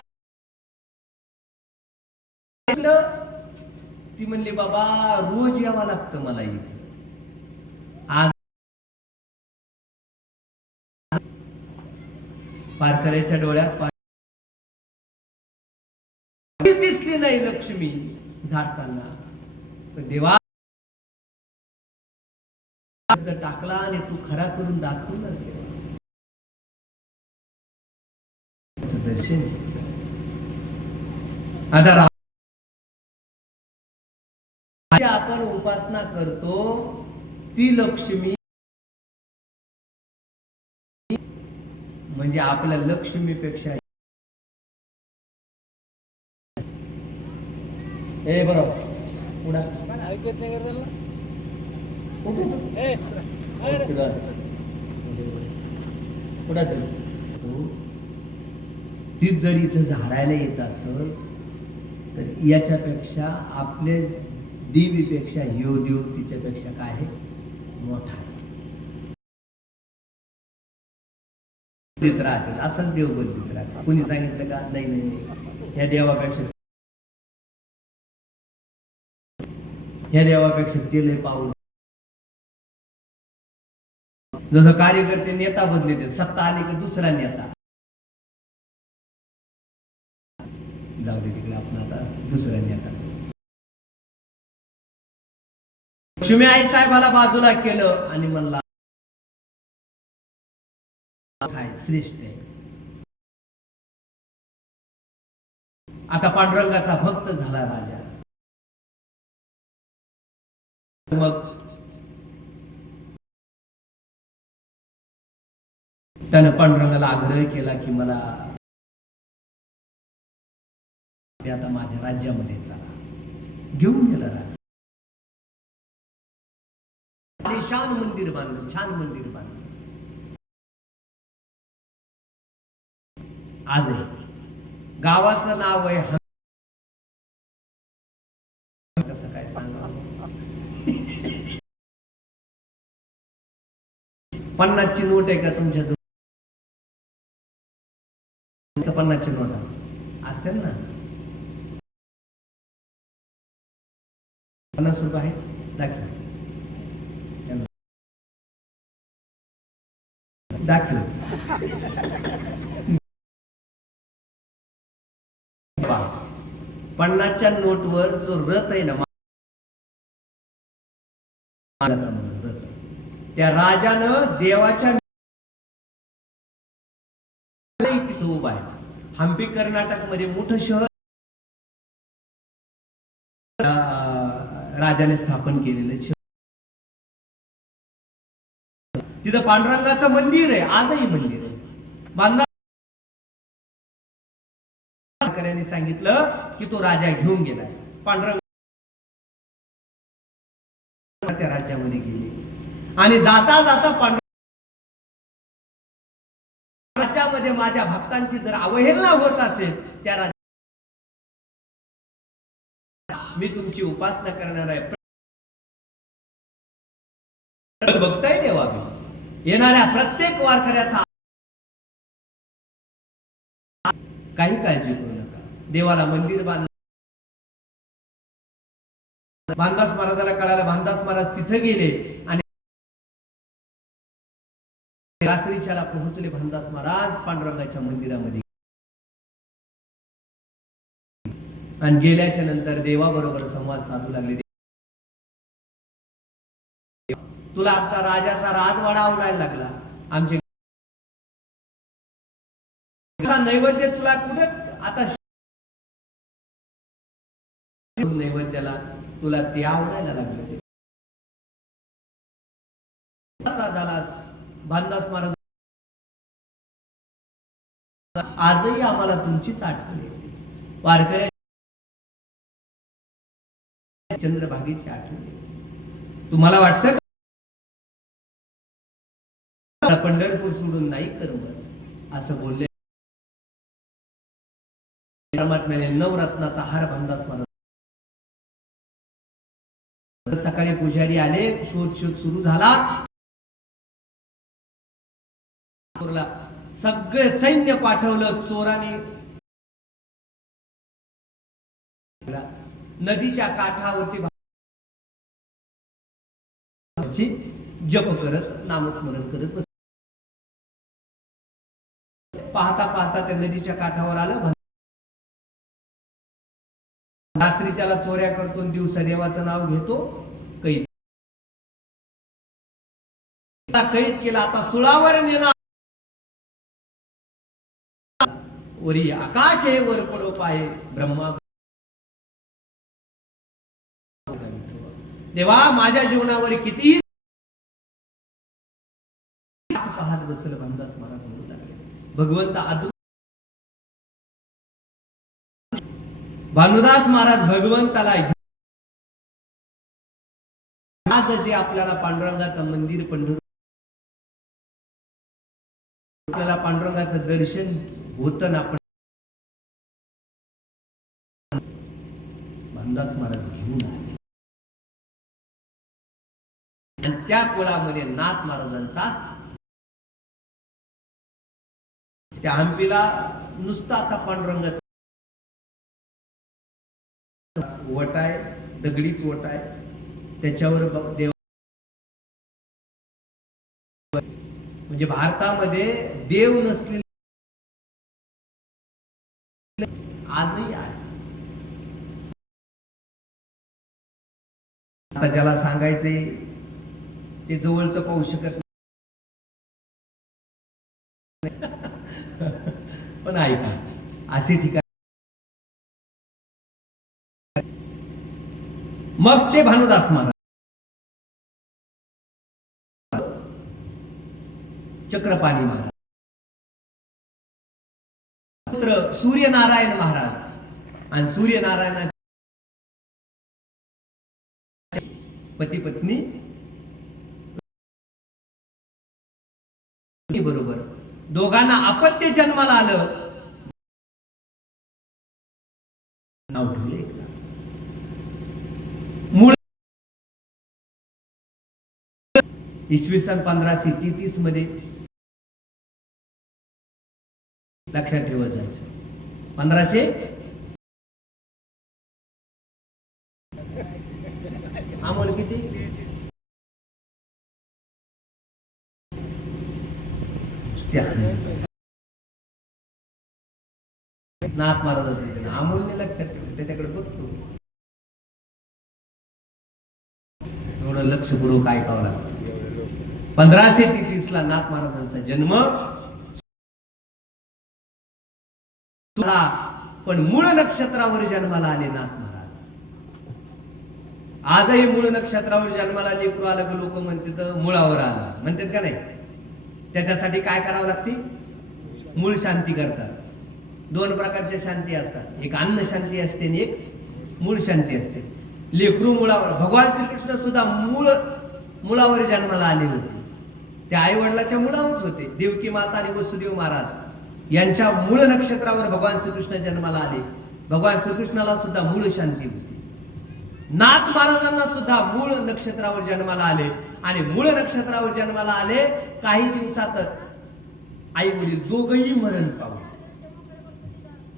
ती म्हणली बाबा रोज यावं लागतं मला इथे, आज वारकऱ्याच्या डोळ्यात दिसली नाही लक्ष्मी झाडताना. पण देवा टाकला आणि तू खरा करून दाखवला दर्शन. आता आपण उपासना करतो ती लक्ष्मी म्हणजे आपल्या लक्ष्मीपेक्षा हे बरोबर पुढे ऐकत नाही ती जर इथं झाडायला येत असेल तर याच्यापेक्षा आपले देवीपेक्षा ह्यो देव तिच्यापेक्षा काय आहे मोठा आहे. राहते असं देव बदलीत राहते. कुणी सांगितलं का नाही नाही ह्या देवापेक्षा ते लय पाऊल. जसं कार्यकर्ते नेता बदलते, सत्ता आली की दुसरा नेता, जाऊ दे तिकडे, आपण आता दुसरा नेता. लक्ष्मी आई साहेबाला बाजूला केलं आणि म्हणला काय श्रेष्ठ आहे. आता पांडुरंगाचा भक्त झाला राजा. मग त्यानं पांडुरंगाला आग्रह केला की मला आता माझ्या राज्यामध्ये चला. घेऊन गेला राजा. छान मंदिर बांधलं, छान मंदिर बांधलं. आज गावाचं नाव आहे, कसं काय सांगा. 50ची नोट आहे का तुमच्या जवळ? 50ची नोट असते ना, 50 रुपये आहे, दाखव दाखव. 50च्या नोटवर जो रथ आहे ना, रथ, त्या राजानं देवाच्या तिथं उभा आहे. हंपी कर्नाटक मध्ये मोठं शहर राजाने स्थापन केलेलं शहर. तिथं पांडुरंगाचं मंदिर आहे, आजही मंदिर आहे. बांधणाऱ्यांनी सांगितलं की तो राजा घेऊन गेलाय. पांडुरंग त्या राज्यामध्ये गेले आणि जाता जाता राज्यामध्ये माझ्या भक्तांची जर अवहेलना होत असेल, त्या राज्यात मी तुमची उपासना करणार आहे. बघताय देवा, येणाऱ्या प्रत्येक वारकऱ्याचा काही काळजी करू नका. देवाला मंदिर बांधलं. भानदास महाराजाला कळालं, भानदास महाराज तिथे गेले आणि रात्रीच्याला पोहोचले. भानदास महाराज पांडुरंगाच्या मंदिरामध्ये आणि गेल्याच्या नंतर देवाबरोबर संवाद साधू लागले. तुला आता राजाचा राजवाडा आवडायला लागला, आमचे नैवेद्य तुला कुठे आता नैवेद्याला तुला ते आवडायला लागले. झालास भानदास महाराज, आजही आम्हाला तुमचीच आठवण येते. वारकऱ्या चंद्रभागेची आठवण येते. तुम्हाला वाटतं पंढरपूर सोडून नाही करमत असं बोलले. परमात्म्याने नवरत्नाचा हार भानदास महाराज. सकाळी पुजारी आले, शोध सुरू झाला. सगळे सैन्य पाठवलं. चोराने नदीच्या काठावरती जप करत नामस्मरण करत पाहता पाहता त्या नदीच्या काठावर आलं. रात्री त्याला चोऱ्या करतो, दिवसा देवाचं नाव घेतो. कैद केला. आता सुळावर नेणार. वरी आकाश हे वर पडो पाहे ब्रह्मा. देवा माझ्या जीवनावर कितीही पाहत बसल. भानदास महाराज म्हणू लागले, भगवंत अद्भुत. भानुदास महाराज भगवंताला आज जे आपल्याला पांडुरंगाचं मंदिर पंढरपूर, आपल्याला पांडुरंगाचं दर्शन होतं ना. भानुदास महाराज घेऊन आले आणि त्या कुळामध्ये नाथ महाराजांचा त्या हंपीला नुसता आता पांडुरंगाचा वट आहे, दगडीच वट आहे. त्याच्यावर देव म्हणजे भारतामध्ये देव नसलेले आजही आहे. आता ज्याला सांगायचंय ते जवळचं पाहू शकत नाही. पण ऐका, असे ठिकाण मग ते भानुदास महाराज, चक्रपाणी महाराज, पुत्र सूर्यनारायण महाराज आणि सूर्यनारायण पती पत्नी बरोबर दोघांना अपत्य जन्माला आलं. नाव ठेवले मूळ इसवी सन 1533 मध्ये. लक्षात ठेवत जायचं. 1500 आम्हाला किती नाथ महाराजांचं अमोलने लक्षात ठेवलं. त्याच्याकडे बघतो, एवढं लक्षपूर्वक ऐकावं लागतं. 1533 ला नाथ महाराजांचा जन्म. पण मूळ नक्षत्रावर जन्माला आले नाथ महाराज. आजही मूळ नक्षत्रावर जन्माला लेकरू आलं की लोक म्हणतात मुळावर आला म्हणतात का नाही. त्याच्यासाठी काय करावं लागते? मूळ शांती करतात. दोन प्रकारच्या शांती असतात, एक अन्न शांती असते आणि एक मूळ शांती असते. लेकरू मुळावर, भगवान श्रीकृष्ण सुद्धा मुळावर जन्माला आले होते. ते आई वडिलाच्या मुळावरच होते. देवकी माता आणि वसुदेव महाराज यांच्या मूळ नक्षत्रावर भगवान श्रीकृष्ण जन्माला आले. भगवान श्रीकृष्णाला सुद्धा मूळ शांती होती. नाथ महाराजांना सुद्धा मूळ नक्षत्रावर जन्माला आले आणि मूळ नक्षत्रावर जन्माला आले. काही दिवसातच आई वडील दोघही मरण पावले.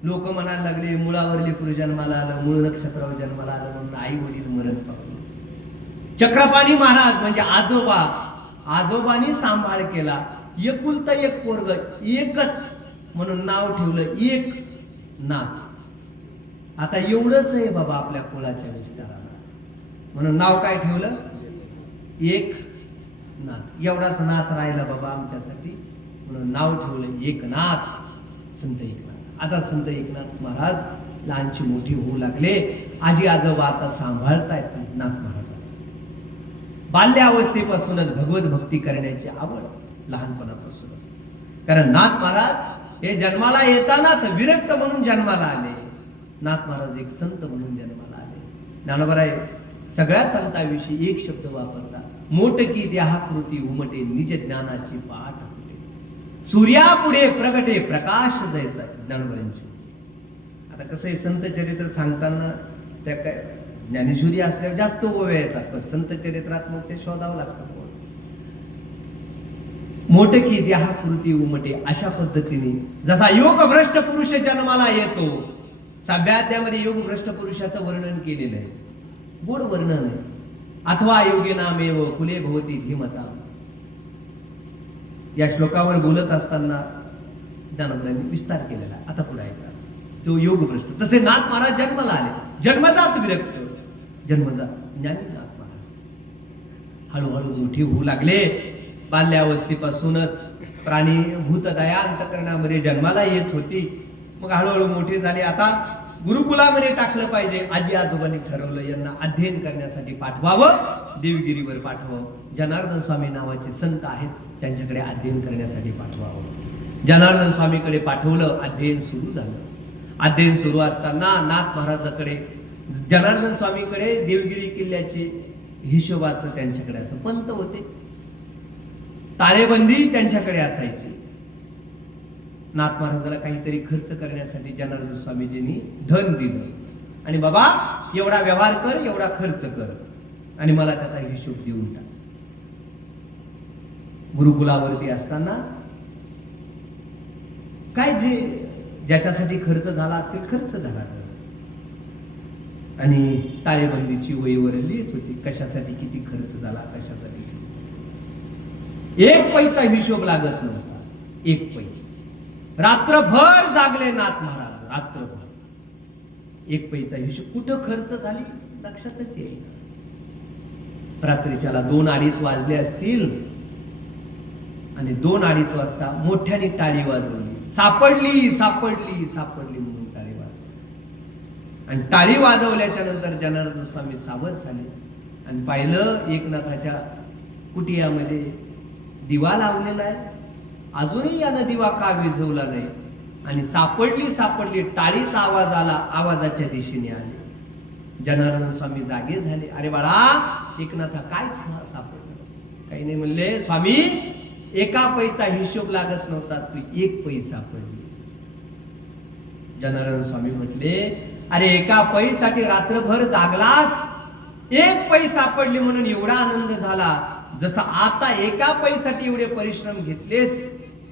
लोक म्हणायला लागले मुळावर लेकरू जन्माला आलं, मूळ नक्षत्रावर जन्माला आलं म्हणून आई वडील मरण पावले. चक्रपाणी महाराज म्हणजे आजोबा, आजोबांनी सांभाळ केला. एकुलता एक पोरग, एकच म्हणून नाव ठेवलं एकनाथ. आता एवढंच आहे बाबा आपल्या कुळाच्या विस्ताराला, म्हणून नाव काय ठेवलं? एकनाथ. एवढाच नाथ राहिला बाबा आमच्यासाठी, म्हणून नाव ठेवलं एकनाथ, संत एकनाथ. आता संत एकनाथ महाराज लहानची मोठी होऊ लागले. आजी आजोबा आता सांभाळतायत नाथ महाराज. बाल्यावस्थेपासूनच भगवत भक्ती करण्याची आवड लहानपणापासून. कारण नाथ महाराज हे जन्माला येतानाच विरक्त म्हणून जन्माला आले. नाथ महाराज एक संत म्हणून जन्माला आले. ज्ञानोबराय सगळ्या संतांविषयी एक शब्द वापरतात, मोटकी देहाकृती उमटे निज ज्ञानाची पाठ होते. सूर्यापुढे प्रगटे प्रकाश जायचा. ज्ञानोबरांची आता कसं आहे, संत चरित्र सांगताना त्या काय ज्ञानेश्वरी असल्यावर जास्त ओव्या येतात, पण संत चरित्रात मग ते शोधावं लागतं. मोटकी देहाकृती उमटे अशा पद्धतीने जसा योग भ्रष्ट पुरुष जन्माला येतो, सभ्याध्यामध्ये योग भ्रष्ट पुरुषाचं वर्णन केलेलं आहे. गोड वर्णन आहे. अथवा योगी नामेव कुले भवती धीमता या श्लोकावर बोलत असताना ज्ञानोबरांनी विस्तार केलेला. आता पुढे ऐका. तो योग भ्रष्ट, तसे नाथ महाराज जन्माला आले, जन्मजात विरक्त, जन्मजात ज्ञानी नाथ महाराज हळूहळू मोठी होऊ लागले. बाल्यावस्थेपासूनच प्राणी भूतदया अंतकरणामध्ये जन्माला येत होती. मग हळूहळू मोठे झाले. आता गुरुकुलामध्ये टाकलं पाहिजे. आजी आजोबांनी ठरवलं यांना अध्ययन करण्यासाठी पाठवावं, देवगिरीवर पाठवावं. जनार्दन स्वामी नावाचे संत आहेत, त्यांच्याकडे अध्ययन करण्यासाठी पाठवावं. जनार्दन स्वामीकडे पाठवलं. अध्ययन सुरू झालं. अध्ययन सुरू असताना नाथ महाराजाकडे, जनार्दन स्वामीकडे देवगिरी किल्ल्याचे हिशोबाचं त्यांच्याकडे असं पंत होते, ताळेबंदी त्यांच्याकडे असायची. नाथ महाराजाला काहीतरी खर्च करण्यासाठी जनार्दन स्वामीजींनी धन दिलं आणि बाबा एवढा व्यवहार कर, एवढा खर्च कर आणि मला त्याचा हिशोब देऊन टाक. गुरुकुलावरती असताना काय जे ज्याच्यासाठी खर्च झाला असेल खर्च झाला, आणि टाळेबंदीची वहीवर लिहित होती कशासाठी किती खर्च झाला, कशासाठी. एक पैसा हिशोब लागत नव्हता. एक पै. रात्रभर जागले नाथ महाराज, रात्रभर. एक पैसा हिशोब कुठं खर्च झाली लक्षातच येईल. रात्रीच्याला 2-2:30 वाजले असतील आणि 2-2:30 वाजता मोठ्याने टाळी वाजवली. सापडली सापडली सापडली म्हणून टाळी वाजवली. आणि टाळी वाजवल्याच्या नंतर जनार्दन स्वामी सावध झाले आणि पाहिलं एकनाथाच्या कुटियामध्ये दिवा लावलेला आहे. अजूनही यानं दिवा का विझवला नाही. आणि सापडली सापडली टाळीचा आवाज आला, आवाजाच्या दिशेने आले. जनार्दन स्वामी जागे झाले. अरे बाळा एकनाथा काय सापडलं? काही नाही म्हणले, स्वामी एका पैसा हिशोब लागत नव्हता, तू एक पैसा पडली. जनार्दन स्वामी म्हटले, अरे एका पैसाठी रात्रभर जागलास, एक पैसा पडली म्हणून एवढा आनंद झाला. जसा आता एका पैसाठी एवढे परिश्रम घेतलेस,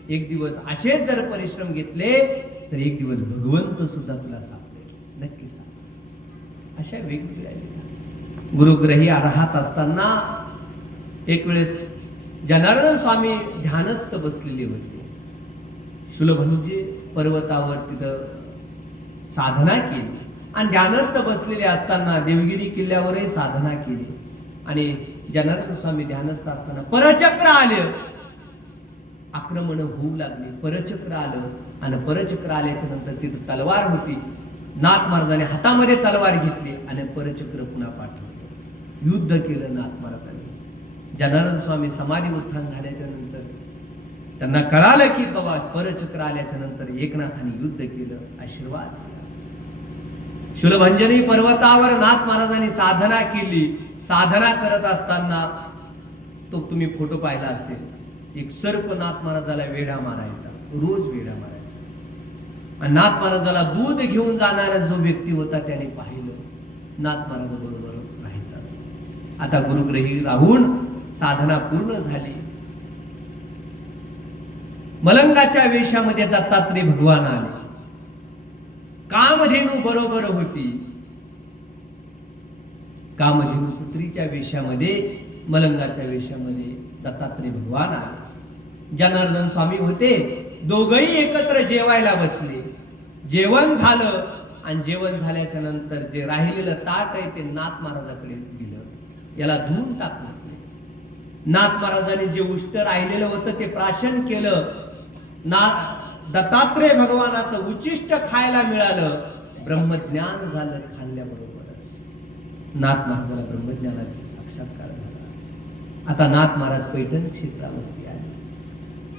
एक दिवस असेच जर परिश्रम घेतले तर एक दिवस भगवंत सुद्धा तुला सापडेल, नक्की सापडेल. अशा वेगवेगळ्या गुरुग्रही राहत असताना एक वेळेस जनार्दन स्वामी ध्यानस्थ बसलेले होते. शूलभंजी पर्वतावर तिथं साधना केली आणि ध्यानस्थ बसलेले असताना देवगिरी किल्ल्यावरही साधना केली. आणि जनार्दन स्वामी ध्यानस्थ असताना परचक्र आले, आक्रमण होऊ लागले. परचक्र आलं आणि परचक्र आल्याच्या नंतर तिथं तलवार होती. नाथ महाराजांनी हातामध्ये तलवार घेतली आणि परचक्र पुन्हा पाठवलं. युद्ध केलं नाथ महाराजांनी. जनार्दन स्वामी समाधी उत्थान झाल्याच्या नंतर त्यांना कळालं की बाबा परचक्र आल्याच्या नंतर एकनाथाने युद्ध केलं, आशीर्वाद दिला. शूलभंजनी पर्वतावर नाथ महाराजांनी साधना केली. साधना करत असताना तो तुम्ही फोटो पाहिला असेल, एक सर्प नाथ महाराजाला वेढा मारायचा, रोज वेढा मारायचा. आणि नाथ महाराजाला दूध घेऊन जाणारा जो व्यक्ती होता त्याने पाहिलं, नाथ महाराजाबरोबर राहायचा. आता गुरुग्रही राहून साधना पूर्ण झाली. मलंगाच्या वेशामध्ये दत्तात्रय भगवान आले. कामधेनू बरोबर होती. कामधेनू पुत्रीच्या वेशामध्ये, मलंगाच्या वेशामध्ये दत्तात्रय भगवान आले. जनार्दन स्वामी होते. दोघही एकत्र जेवायला बसले. जेवण झालं आणि जेवण झाल्याच्या नंतर जे राहिलेलं ताट आहे ते नाथ महाराजाकडे दिलं. याला धुवून टाकलं. नाथ महाराजांनी जे उष्ट राहिलेलं होतं ते प्राशन केलं. दत्तात्रय भगवानाचं उच्चिष्ट खायला मिळालं. ब्रह्मज्ञान झालं खाल्ल्याबरोबरच. नाथ महाराजाला ब्रह्मज्ञानाचा साक्षात्कार झाला. आता नाथ महाराज पैठण क्षेत्रावरती आले.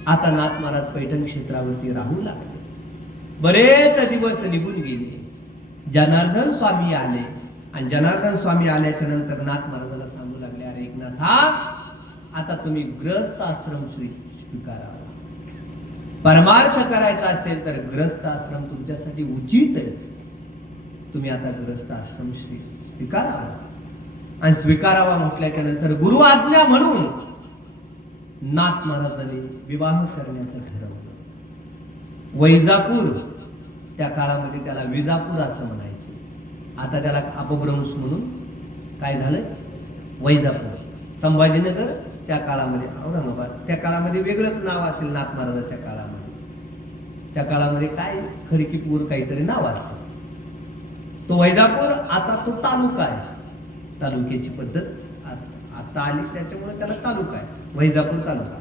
आता नाथ महाराज पैठण क्षेत्रावरती राहू लागले. बरेच दिवस निघून गेले. जनार्दन स्वामी आले आणि जनार्दन स्वामी आल्याच्या नंतर नाथ महाराजाला सांगू लागले, अरे एकनाथा, आता तुम्ही ग्रस्त आश्रम स्वीकारावा. परमार्थ करायचा असेल तर ग्रस्त आश्रम तुमच्यासाठी उचित आहे. तुम्ही आता ग्रस्त आश्रम स्वीकारावा. आणि स्वीकारावा म्हटल्याच्या नंतर गुरु आज्ञा म्हणून नाथ महाराजांनी विवाह करण्याचं ठरवलं. वैजापूर, त्या काळामध्ये त्याला विजापूर असं म्हणायचे, आता त्याला अपभ्रंश म्हणून काय झालं, वैजापूर. संभाजीनगर त्या काळामध्ये, औरंगाबाद त्या काळामध्ये वेगळंच नाव असेल. नाथ महाराजांच्या काळामध्ये, त्या काळामध्ये काय खडकीपूर काहीतरी नाव असेल. तो वैजापूर आता तो तालुका आहे. तालुक्याची पद्धत आता आली त्याच्यामुळे त्याला तालुका आहे, वैजापूर तालुका.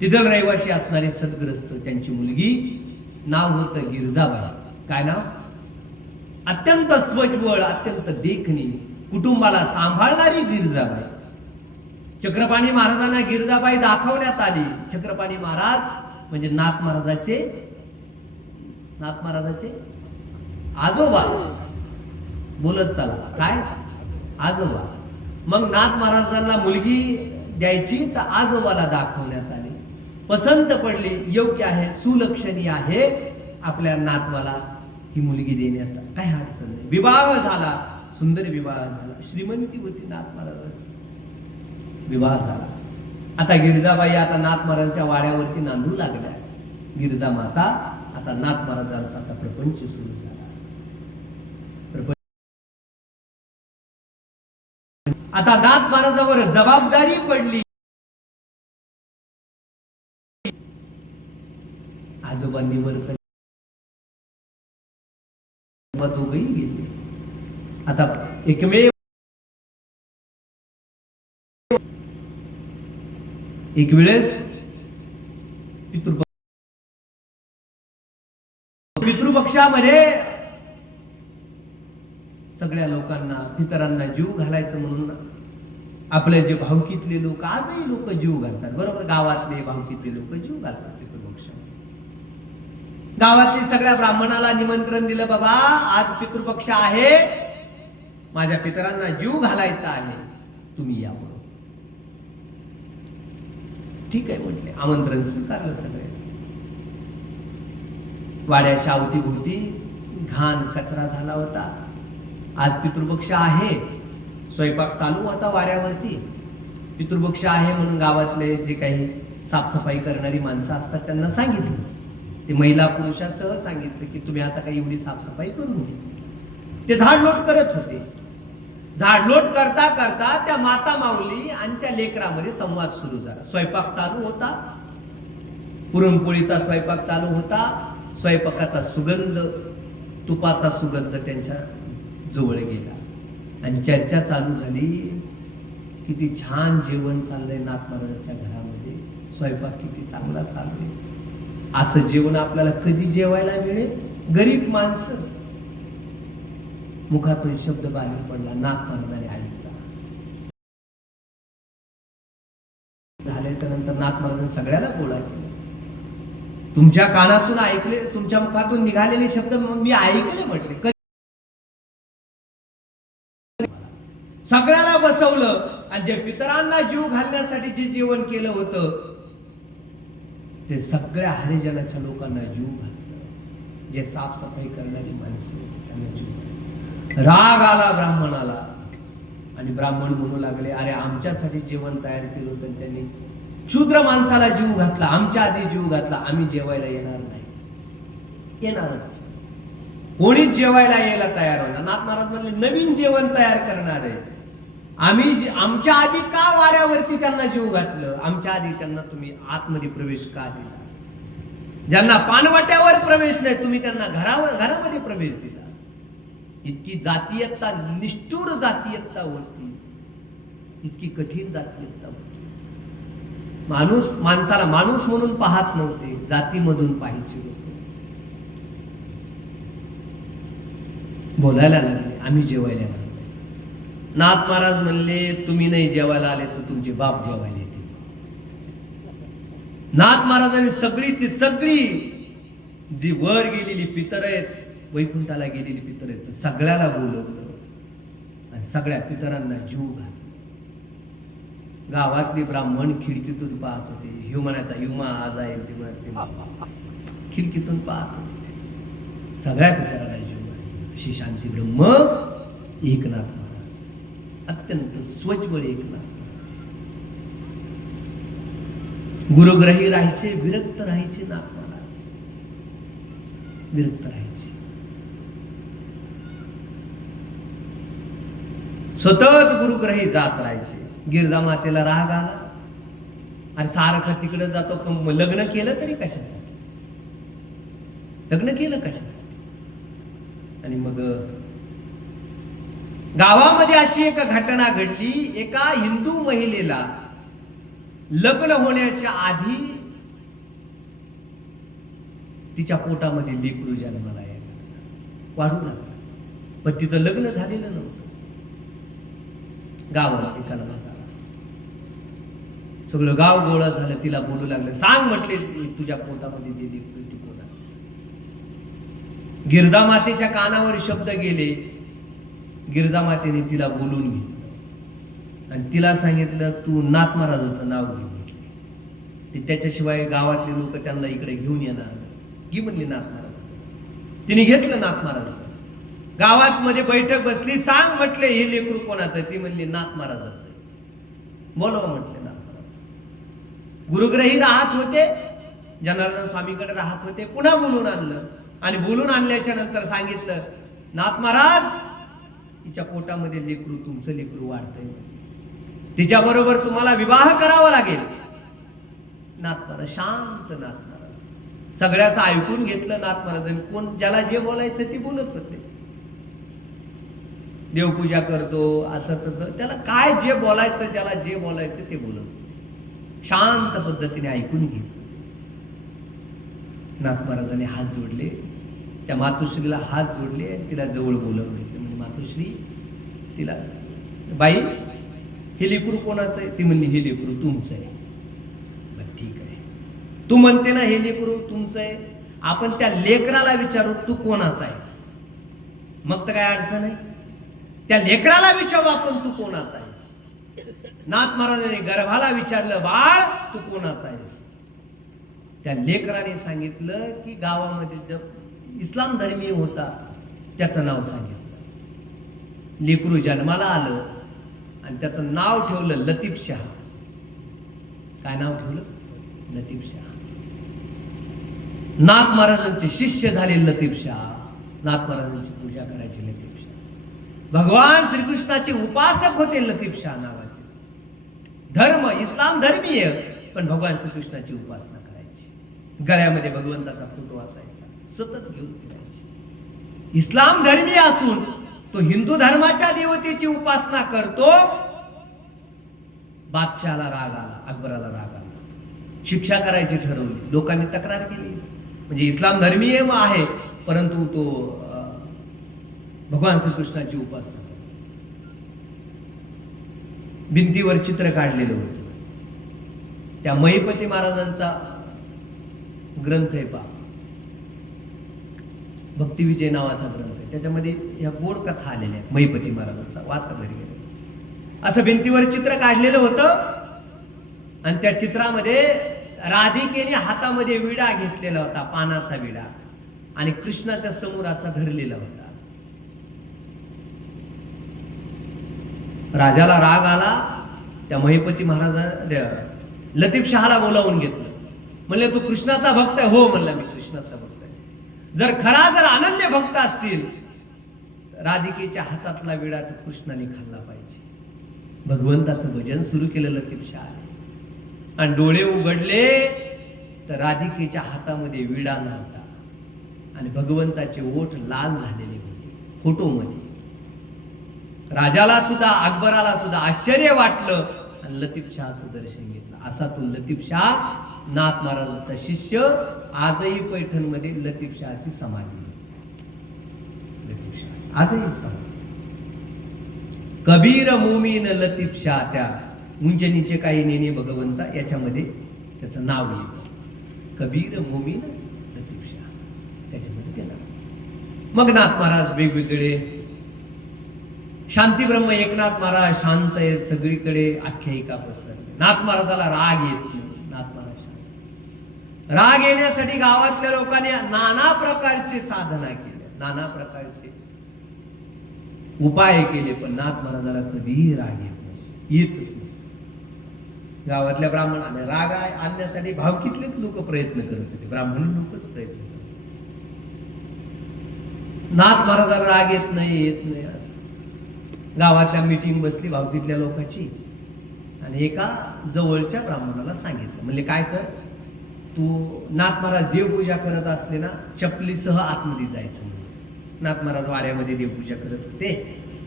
तिथं रहिवाशी असणारे सद्ग्रस्त, त्यांची मुलगी, नाव होतं गिरजाबाई. काय नाव? अत्यंत स्वच्छ, अत्यंत देखणी, कुटुंबाला सांभाळणारी गिरजाबाई. चक्रपाणी महाराजांना गिरजाबाई दाखवण्यात आली. चक्रपाणी महाराज म्हणजे नाथ महाराजाचे आजोबा. बोलत चला, काय आजोबा. मग नाथ महाराजांना मुलगी द्यायची तर आजोबाला दाखवण्यात आली. पसंत पडली, योग्य आहे, सुलक्षणी आहे, आपल्या नातवाला ही मुलगी देण्यात काही अडचण नाही. विवाह झाला, सुंदर विवाह झाला. श्रीमंती होती नाथ महाराजांची. विवाह झाला. आता गिरजाबाई आता नाथ महाराजांच्या वाड्यावरती नांदू लागल्या. गिरजा माता आता नाथ महाराजांचा आता प्रपंच सुरू झाला. आता नाथ महाराजांवर जबाबदारी पडली. आजोबांनी वर दोघही गेले. आता एक वेळेस पितृपक्षामध्ये सगळ्या लोकांना, पितरांना जीव घालायचं म्हणून आपले जे भावकीतले लोक, आजही लोक जीव घालतात, बरोबर. गावातले भावकीतले लोक जीव घालतात पितृपक्षामध्ये. गावातली सगळ्या ब्राह्मणाला निमंत्रण दिलं, बाबा आज पितृपक्ष आहे, माझ्या पितरांना जीव घालायचा आहे, तुम्ही या. ठीक आहे म्हटले, आमंत्रण स्वीकारलं. सगळे वाड्याच्या अवतीभोवती घाण कचरा झाला होता. आज पितृपक्ष आहे, स्वयंपाक चालू होता वाड्यावरती. पितृपक्ष आहे म्हणून गावातले जे काही साफसफाई करणारी माणसं असतात त्यांना सांगितलं, ते महिला पुरुषासह सांगितलं की तुम्ही आता काही एवढी साफसफाई करू नये. ते झाडलोट करत होते. झाडलोट करता करता त्या माता माऊली आणि त्या लेकरामध्ये संवाद सुरू झाला. स्वयंपाक चालू होता, पुरणपोळीचा स्वयंपाक चालू होता. स्वयंपाकाचा सुगंध, तुपाचा सुगंध त्यांच्या जवळ गेला आणि चर्चा चालू झाली. किती छान जेवण चाललंय नाथ महाराजांच्या घरामध्ये, स्वयंपाक किती चांगला चालू आहे. असं जेवण आपल्याला कधी जेवायला मिळेल? गरीब माणसं. मुखातून शब्द बाहेर पडला, नाथ महाराजांनी ऐकला. झाल्याच्या नंतर नाथ महाराजांनी सगळ्याला गोळा केला. तुमच्या कानातून ऐकले, तुमच्या मुखातून निघालेले शब्द मी ऐकले म्हटले. सगळ्याला बसवलं आणि जे पितरांना जीव घालण्यासाठी जे जेवण केलं होतं ते सगळ्या हरिजनाच्या लोकांना जीव घातलं. जे साफसफाई करणारी माणसं त्यांना जीव घातलं. राग आला ब्राह्मणाला आणि ब्राह्मण म्हणू लागले, अरे आमच्यासाठी जेवण तयार केलं होतं त्यांनी शूद्र माणसाला जीव घातला, आमच्या आधी जीव घातला, आम्ही जेवायला येणार नाही. येणारच कोणीच जेवायला यायला तयार होणार. नाथ महाराज म्हणले, नवीन जेवण तयार करणार आहे आम्ही. आमच्या आधी का वाड्यावरती त्यांना जीव घातलं, आमच्या आधी त्यांना तुम्ही आतमध्ये प्रवेश का दिला? ज्यांना पानवाट्यावर प्रवेश नाही तुम्ही त्यांना घरामध्ये प्रवेश दिला. इतकी जातीयता, निष्ठुर जातीयता होती, इतकी कठीण जातीयता होती. माणसाला माणूस म्हणून पाहत नव्हते, जातीमधून पाहायचे होते. बोलायला लागले, आम्ही जेवायला लागलो. नाथ महाराज म्हणले, तुम्ही नाही जेवायला आले तर तुमचे बाप जेवायला येते. नाथ महाराजांनी सगळीची सगळी जी वर गेलेली पितर आहेत, वैकुंठाला गेलेली पितर आहेत, सगळ्याला बोलवलं आणि सगळ्या पितरांना जीव घातला. गावातली ब्राह्मण खिडकीतून पाहत होते. ह्यू म्हणायचा, युमा आज आहे, खिडकीतून पाहत होते. सगळ्या पितरांना जीव घातला. अशी शांती ब्रह्म एकनाथ महाराज, अत्यंत स्वज्वळ एकनाथ महाराज. गुरुग्रही राहायचे, विरक्त राहायचे नाथ महाराज, विरक्त राहायचे. सतत गुरुग्रही जात राहायचे. गिरजा मातेला राग आला, आणि सारखं तिकडे जातो, पण लग्न केलं तरी कशासाठी? लग्न केलं कशासाठी? आणि मग गावामध्ये अशी एक घटना घडली. एका हिंदू महिलेला लग्न होण्याच्या आधी तिच्या पोटामध्ये लेकरू जन्माला यायला वाढू लागला, पण तिचं लग्न झालेलं नव्हतं. गावामध्ये कलमा झाला, सगळं गाव गोळा झालं. तिला बोलू लागलं, सांग म्हटले, तुझ्या पोटामध्ये जे लेकरू ती कोणाचं? गिरजा मातेच्या कानावर शब्द गेले. गिरजा मातेने तिला बोलून घेतलं आणि तिला सांगितलं, तू नाथ महाराजाचं नाव घे म्हटले. त्याच्याशिवाय गावातले लोक त्यांना इकडे घेऊन येणार नाही. घे म्हणले नाथ महाराज. तिने घेतलं नाथ महाराजाचं. गावात मध्ये बैठक बसली. सांग म्हटले, हे लेकरू कोणाचं? ती म्हणली, नाथ महाराजाचं. बोलवा म्हटले नाथ महाराज. गुरुग्रही राहत होते, जनार्दन स्वामीकडे राहत होते. पुन्हा बोलून आणलं आणि बोलून आणल्याच्या नंतर सांगितलं, नाथ महाराज, तिच्या पोटामध्ये लेकरू, तुमचं लेकरू वाढतंय, तिच्या बरोबर तुम्हाला विवाह करावा लागेल. नाथ महाराज शांत, नाथ महाराज सगळ्याचं ऐकून घेतलं. नाथ महाराजांनी कोण ज्याला जे बोलायचं ते बोलत होते. देवपूजा करतो असं तसं, त्याला काय जे बोलायचं, ज्याला जे बोलायचं ते बोलत, शांत पद्धतीने ऐकून घेतलं. नाथ महाराजांनी हात जोडले, त्या मातोश्रीला हात जोडले, तिला जवळ बोलवून घेतले. म्हणजे मातोश्री, तिला, बाई हे लेकरू कोणाचं आहे? ती म्हणली, हे लेकरू तुमचं आहे. ठीक आहे, तू म्हणते ना हे लेकरू तुमचं आहे, आपण त्या लेकराला विचारू, तू कोणाचा आहेस? मग तर काय अडचण आहे? त्या लेकराला विचारू आपण, तू कोणाचा आहेस? नाथ महाराजांनी गर्भाला विचारलं, बाळ तू कोणाचा आहेस? त्या लेकराने सांगितलं की गावामध्ये जब इस्लाम धर्मीय होता त्याचं नाव सांगितलं. लेकरू जन्माला आलं आणि त्याचं नाव ठेवलं लतीफ शाह. काय नाव ठेवलं? लतीफ शाह. नाथ महाराजांचे शिष्य झाले लतीफ शाह. नाथ महाराजांची पूजा करायची लतीफ शाह. भगवान श्रीकृष्णाचे उपासक होते लतीफ शाह नावाचे. धर्म इस्लाम धर्मीय, पण भगवान श्रीकृष्णाची उपासना करायची. गळ्यामध्ये भगवंताचा फोटो असायचा, सतत घेऊन फिरायचे. इस्लाम धर्मीय असून तो हिंदू धर्माच्या देवतेची उपासना करतो. बादशहाला राग आला, अकबराला राग आला, शिक्षा करायची ठरवली. लोकांनी तक्रार केली, म्हणजे इस्लाम धर्मीय आहे परंतु तो भगवान श्रीकृष्णाची उपासना करतो. भिंतीवर चित्र काढलेलं होतं. त्या महिपती महाराजांचा ग्रंथ आहे पहा, भक्तिविजय नावाचा ग्रंथ आहे. त्याच्यामध्ये ह्या गोड कथा आलेल्या आहेत महिपती महाराजांचा, वाचा घरी गेले. असं भिंतीवर चित्र काढलेलं होतं आणि त्या चित्रामध्ये राधिकेने हातामध्ये विडा घेतलेला होता, पानाचा विडा, आणि कृष्णाच्या समोर असा धरलेला होता. राजाला राग आला. त्या महिपती महाराजा लतीफ शहाला बोलावून घेतलं. म्हणले तू कृष्णाचा भक्त आहे? हो म्हणला, मी कृष्णाचा भक्त आहे. जर अनन्य भक्त असतील, राधिकेच्या हातातला विडा तर कृष्णाने खाल्ला पाहिजे. भगवंताचं भजन सुरू केलं लतीफ शहा आणि डोळे उघडले तर राधिकेच्या हातामध्ये विडा नव्हता आणि भगवंताचे ओठ लाल झालेले होते फोटोमध्ये. राजाला सुद्धा, अकबराला सुद्धा आश्चर्य वाटलं आणि लतीफ शहाचं दर्शन घेतलं. असा तो लतीफ शहा, नाथ महाराजांचा शिष्य. आजही पैठणमध्ये लतीफ शहाची समाधी आहे. लतीफ शहा आजही समाधी. कबीर मोमीन लतीफ शहा, त्या मुंजनीचे काही नेने भगवंता याच्यामध्ये त्याचं नाव लिहितं. कबीर मोमीन लतीफ शहा, त्याच्यामध्ये ते नाव. मग नाथ महाराज वेगवेगळे, शांती ब्रह्म एकनाथ महाराज शांत आहेत, सगळीकडे आख्यायिका पसरली. नाथ महाराजाला राग येत नाही. नाथ महाराज शांत. राग येण्यासाठी गावातल्या लोकांनी नाना प्रकारचे साधना केल्या, नाना प्रकारचे उपाय केले, पण नाथ महाराजाला कधीही राग येतच नसे. गावातल्या ब्राह्मणाने राग आणण्यासाठी भावकीतलेच लोक प्रयत्न करत होते, ब्राह्मण लोकच प्रयत्न करत. नाथ महाराजाला राग येत नाही असं. गावातल्या मीटिंग बसली भावकीतल्या लोकांची आणि एका जवळच्या ब्राह्मणाला सांगितलं, म्हणजे काय कर, तू नाथ महाराज देवपूजा करत असले ना, चपलीसह आतमध्ये जायचं. म्हणजे नाथ महाराज वाड्यामध्ये देवपूजा करत होते,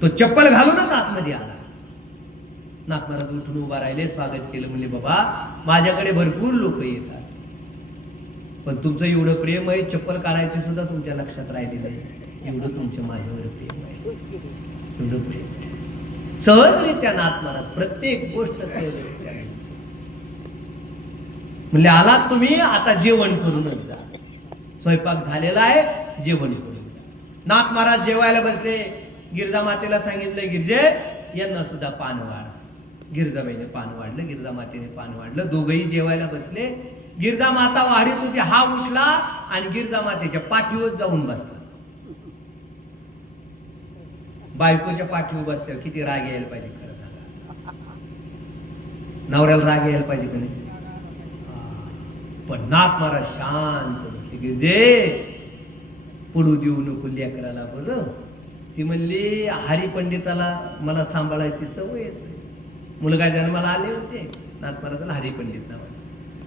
तो चप्पल घालूनच आतमध्ये आला. नाथ महाराज उठून उभा राहिले, स्वागत केलं. म्हणजे बाबा, माझ्याकडे भरपूर लोक येतात, पण तुमचं एवढं प्रेम आहे, चप्पल काढायचे सुद्धा तुमच्या लक्षात राहिले नाही. एवढं तुमच्या माझ्यावर प्रेम आहे, एवढं प्रेम. सहजरित्या नाथ महाराज प्रत्येक गोष्ट सहजरित्या म्हणले, आलात तुम्ही, आता जेवण करूनच जा. स्वयंपाक झालेला आहे, जेवण करून जा. नाथ महाराज जेवायला बसले. गिरजा मातेला सांगितलं, गिरजे यांना सुद्धा पान वाढ. गिरजाबाईने पान वाढलं, गिरजा मातेने पान वाढलं. दोघही जेवायला बसले. गिरजा माता वाढीत होती, हा उठला आणि गिरजा मातेच्या पाठीवर जाऊन बसला. बायकोच्या पाठीवर बसल्यावर किती राग यायला पाहिजे, खरं सांगा. नवऱ्याला राग यायला पाहिजे का नाही? पण नाथ महाराज शांत बसले. गिरजे, पडू देऊ नको लेकराला. बोल, ती म्हणली, हरी पंडिताला मला सांभाळायची सवयच आहे. मुलगा जन्माला आले होते, नाथ महाराजाला हरी पंडित नाव.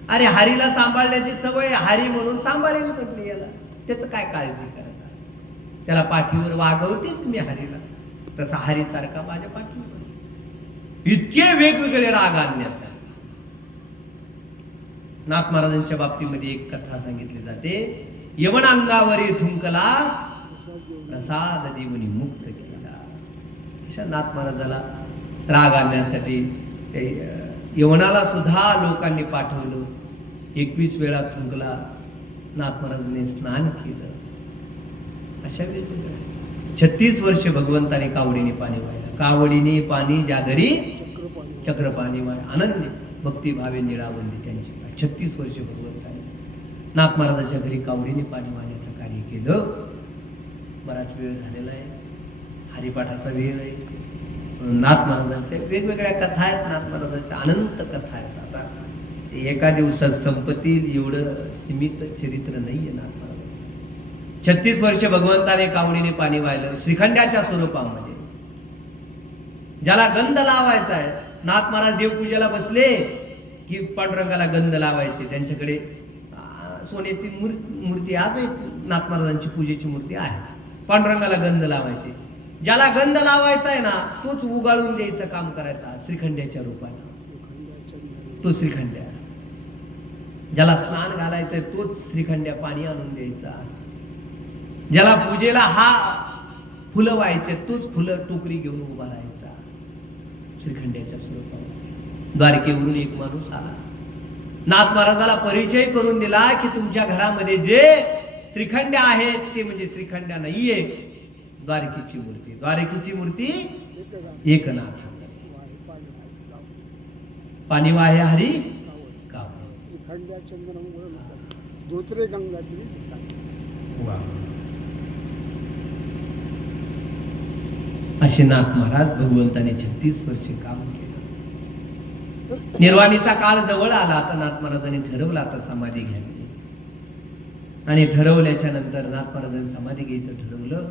अरे, हरीला सांभाळण्याची सवय, हरी म्हणून सांभाळेल म्हटली याला. त्याचं काय काळजी करता, त्याला पाठीवर वागवतेच मी हरीला, तसा हरी सारखा माझ्या पाठीवर बस. इतके वेगवेगळे राग आणण्यासाठी नाथ महाराजांच्या बाबतीमध्ये एक कथा सांगितली जाते. यवन अंगावरी थुंकला, प्रसाद देवनी मुक्त केला. अशा नाथ महाराजाला राग आणण्यासाठी यवनाला सुद्धा लोकांनी पाठवलं. 21 वेळा थुंकला, नाथ महाराजांनी स्नान केलं. अशा वेगवेगळ्या 36 वर्ष भगवंताने कावडीने पाणी वाहिलं. कावडीने पाणी ज्या घरी चक्रपाणी वाय, अनन्य भक्तिभावे निळावंदी त्यांची. 36 वर्ष भगवंताने नाथ महाराजांच्या घरी कावडीने पाणी वाहण्याचं कार्य केलं. बराच वेळ झालेला आहे, हरिपाठाचा वेळ आहे. नाथ महाराजांच्या वेगवेगळ्या कथा आहेत, नाथ महाराजांच्या अनंत कथा आहेत. आता ते एका दिवसात संपत्तील एवढं सीमित चरित्र नाहीये नाथ महाराजांचं. 36 वर्ष भगवंताने कावडीने पाणी वाहिलं श्रीखंडाच्या स्वरूपामध्ये. ज्याला गंध लावायचा आहे, नाथ महाराज देवपूजेला बसले की पांडुरंगाला गंध लावायचे. त्यांच्याकडे सोन्याची मूर्ती आजही नाथ महाराजांची पूजेची मूर्ती आहे. पांडुरंगाला गंध लावायचे. ज्याला गंध लावायचा आहे ना, तोच उगाळून द्यायचं काम करायचा श्रीखंड्याच्या रूपाने. तो श्रीखंड्या. ज्याला स्नान घालायचंय तोच श्रीखंड्या पाणी आणून द्यायचा. ज्याला पूजेला हा फुलं व्हायचे तोच फुलं टोकरी घेऊन उभा राहायचा श्रीखंड्याच्या स्वरूपाने. द्वारकेवरून एक माणूस आला. नाथ महाराजाला परिचय करून दिला की तुमच्या घरामध्ये जे श्रीखंड्या आहेत ते म्हणजे श्रीखंड्या नाहीये, द्वारकेची मूर्ती. द्वारकेची मूर्ती एकनाथ. पाणी वाहे हरी काव असे नाथ महाराज भगवंताने 36 वर्षे काम केलं. निर्वाणीचा काळ जवळ आला. आता नाथ महाराजांनी ठरवलं आता समाधी घ्यावी. आणि ठरवल्याच्या नंतर नाथ महाराजांनी समाधी घ्यायचं ठरवलं.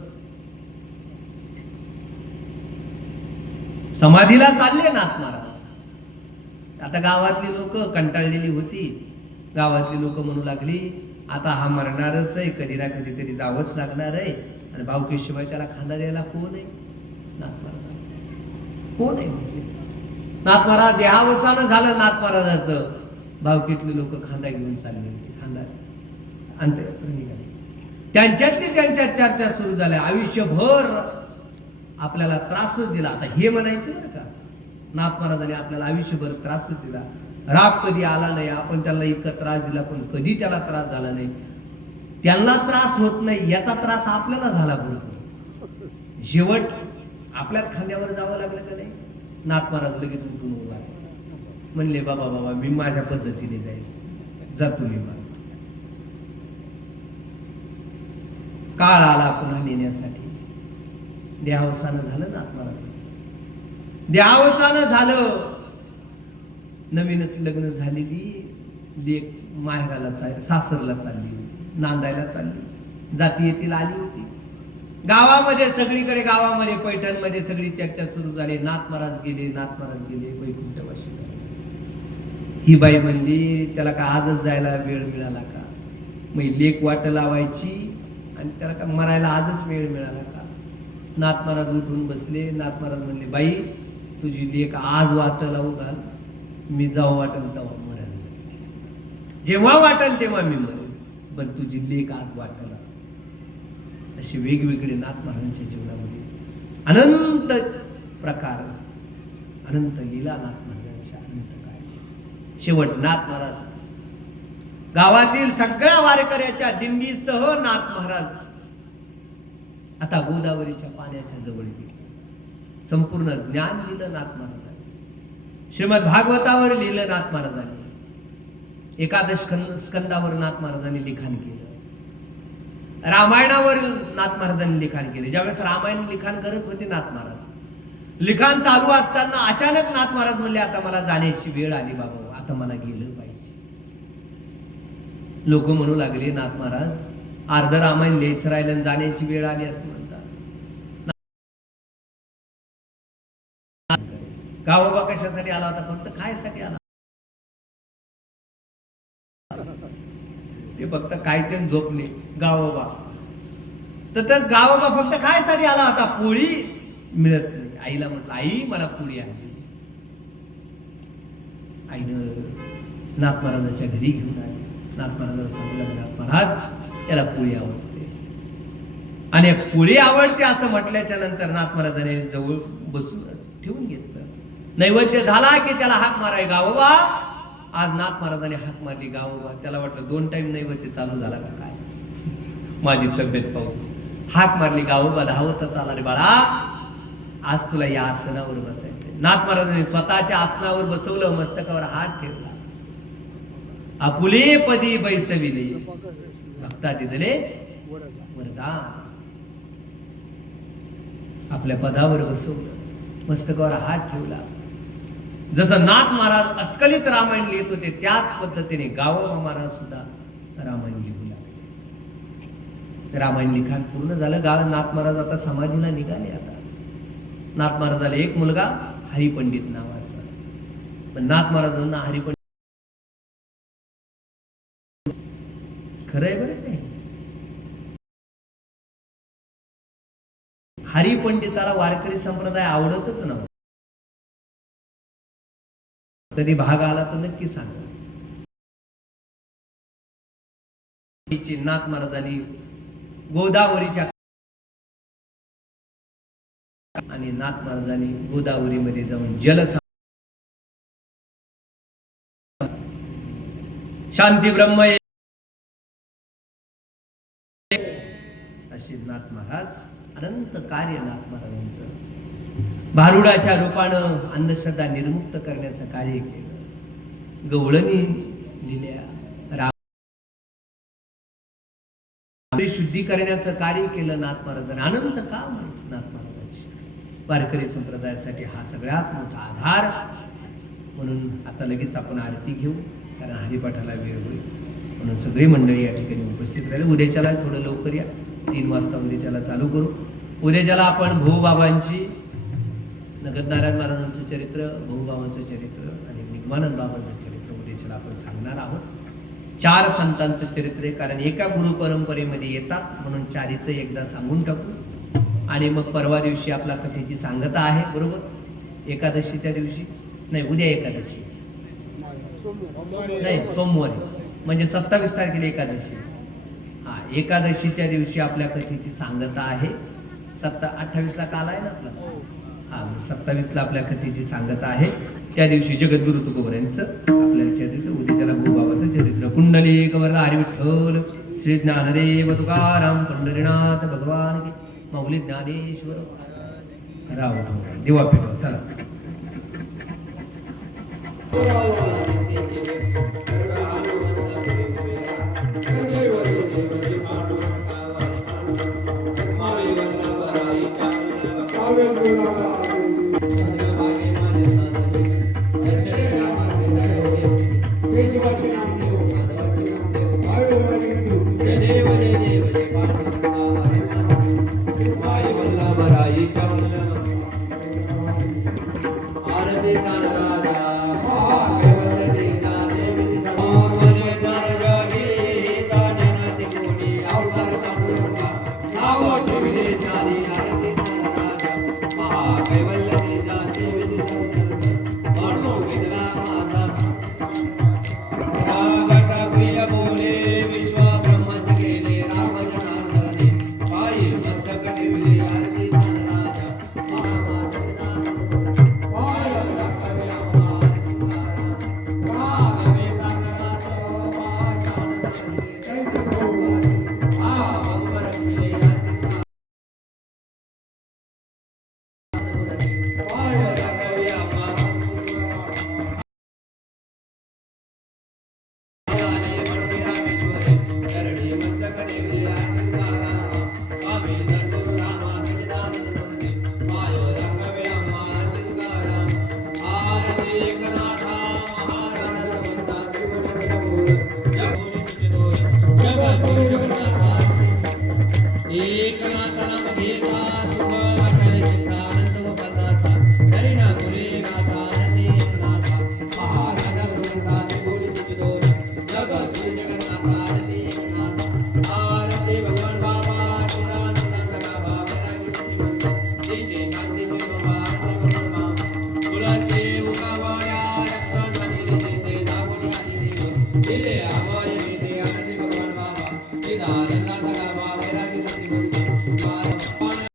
समाधीला चालले नाथ महाराज. आता गावातली लोक कंटाळलेली होती. गावातली लोक म्हणू लागली आता हा मरणारच आहे, कधी ना कधीतरी जावंच लागणार आहे. आणि भाऊकेशिवाय त्याला खांदा द्यायला कोण आहे? नाथ महाराज कोण आहे? नाथ महाराज देहावसान झालं नाथ महाराजाचं. भावकीतली लोक खांदा घेऊन चालले होते. खांदा अंत्ययात्रा निघाली. त्यांच्यातली त्यांच्यात चर्चा सुरू झाल्या. आयुष्यभर आपल्याला त्रासच दिला. आता हे म्हणायचं बरं का, नाथ महाराजांनी आपल्याला आयुष्यभर त्रासच दिला. राग कधी आला नाही, आपण त्याला इतका त्रास दिला पण कधी त्याला त्रास झाला नाही. त्यांना त्रास होत नाही याचा त्रास आपल्याला झाला बरोबर. शेवट आपल्याच खांद्यावर जावं लागलं का नाही. नाथ महाराज लगेच उठून उभा म्हणले बाबा बाबा मी माझ्या पद्धतीने जाईल, जा तुम्ही. काळ आला पुन्हा नेण्यासाठी. देहावसान झालं नाथ महाराजांचं. देहावसान झालं. नवीनच लग्न झालेली लेक माहेराला सासरला चालली होती, नांदायला चालली. जाती येथील आली होती. गावामध्ये सगळीकडे, गावामध्ये पैठणमध्ये सगळी चर्चा सुरू झाली. नाथ महाराज गेले, नाथ महाराज गेले वैकुंठवासी. ही बाई म्हणली त्याला का आजच जायला वेळ मिळाला का? मग लेक वाट लावायची आणि त्याला का मरायला आजच वेळ मिळाला का? नाथ महाराज उठून बसले. नाथ महाराज म्हणले बाई तुझी लेक आज वाट लावू घाल, मी जाऊ वाटल तेव्हा मरेल, जेव्हा वाटेल तेव्हा मी मरेल, पण तुझी लेक आज वाटला. असे वेगवेगळे नाथ महाराजांच्या जीवनामध्ये अनंत प्रकार, अनंत लीला नाथ महाराजांच्या अनंत काय. शेवट नाथ महाराज गावातील सगळ्या वारकऱ्याच्या दिंडीसह नाथ महाराज आता गोदावरीच्या पाण्याच्या जवळ गेले. संपूर्ण ज्ञान लिहिलं नाथ महाराजांनी. श्रीमद भागवतावर लिहिलं नाथ महाराजांनी. एकादश स्कंदावर नाथ महाराजांनी लिखाण केलं. रामायणावर नाथ महाराजांनी लिखाण केले. ज्यावेळेस रामायण लिखाण करत होते नाथ महाराज, लिखाण चालू असताना अचानक नाथ महाराज म्हणले आता मला जाण्याची वेळ आली बाबा, आता मला गेलं पाहिजे. लोक म्हणू लागले नाथ महाराज अर्ध रामायण लिहायचं राहिलं, जाण्याची वेळ आली असं म्हणतात. गावोबा कशासाठी आला होता? फक्त खायसाठी आला. ते फक्त खायचे झोपणे गावोबा. तर गावोबा फक्त खायसाठी आला होता. पोळी मिळत नाही. आईला म्हटलं आई मला पोळी आणली. आईनं नाथ महाराजांच्या घरी घेऊन आली. नाथ महाराजांना सांगितलं नाथ महाराज त्याला पोळी आवडते. आणि पोळी आवडते असं म्हटल्याच्या नंतर नाथ महाराजांनी जवळ बसून ठेवून घेतलं. नैवेद्य झाला की त्याला हाक माराय गावोबा. आज नाथ महाराजांनी हाक मारली गावोबा. त्याला वाटलं 2 टाइम नैवेद्य चालू झाला का काय, माझी तब्येत पाहून. हाक मारली गावोबा धावतच आला रे बाळा, आज तुला या आसनावर बसायचंय. नाथ महाराजांनी स्वतःच्या आसनावर बसवलं, मस्तकावर हात ठेवला. आपुले पदी बैसविले भक्ता दिदले वरदान. आपल्या पदावर बसवलं, मस्तकावर हात ठेवला. जसं नाथ महाराज अस्खलित रामायण लिहित होते त्याच पद्धतीने गावोबा महाराज सुद्धा रामायण लिहू लागले. रामायण लिखाण पूर्ण झालं. नाथ महाराज आता समाधीला निघाले. आता नाथ महाराजाला एक मुलगा हरिपंडित नावाचा. पण नाथ महाराजांना हरिपंडित खरंय बरं काय, हरिपंडिताला वारकरी संप्रदाय आवडतच नव्हता. कधी भाग आला तर नक्की सांगा. नाथ महाराजांनी गोदावरीच्या आणि नाथ महाराजांनी गोदावरीमध्ये जाऊन शांती ब्रह्म असे नाथ महाराज अनंत कार्य नाथ महाराजांचं भारुडाच्या रूपानं अंधश्रद्धा निर्मुक्त करण्याचं कार्य केलं. गवळणी लिहिल्या, शुद्धी करण्याचं कार्य केलं नाथ महाराजांनी. अनंत काम आहे नाथ महाराजांची. वारकरी संप्रदायासाठी हा सगळ्यात मोठा आधार. म्हणून आता लगेच आपण आरती घेऊ, कारण हरिपाठाला वेळ होईल. म्हणून सगळी मंडळी या ठिकाणी उपस्थित राहिले. उद्याच्याला थोडं लवकर या, 3 वाजता उद्याच्याला चालू करू. उद्याच्याला आपण भाऊबाबांची, नगरनारायण महाराजांचं चरित्र, भाऊबाबांचं चरित्र आणि निगमानंद बाबांचं चरित्र उद्याच्याला आपण सांगणार आहोत. 4 संतांचं चरित्र आहे, कारण एका गुरु परंपरेमध्ये येतात म्हणून 4चं एकदा सांगून टाकू. आणि मग परवा दिवशी आपला कथेची सांगता आहे, बरोबर? एकादशीच्या दिवशी नाही, उद्या एकादशी नाही, सोमवारी म्हणजे 27 तारखेला एकादशी. हा, एकादशीच्या दिवशी आपल्या कथेची सांगता आहे. 28ला काल आहे ना आपला. हा, 27ला आपल्या कथेची सांगता आहे. त्या दिवशी जगद्गुरु तुकोबरायांचं आपल्याला चरित्र, उद्याच्याला भाऊबाबाचं चरित्र. कुंडली कवरदा हरी विठ्ठल, श्री ज्ञानदेव तुकाराम पंढरीनाथ भगवान की. माऊली ज्ञानेश्वर राव देवा पेटवा. चला. Hallelujah.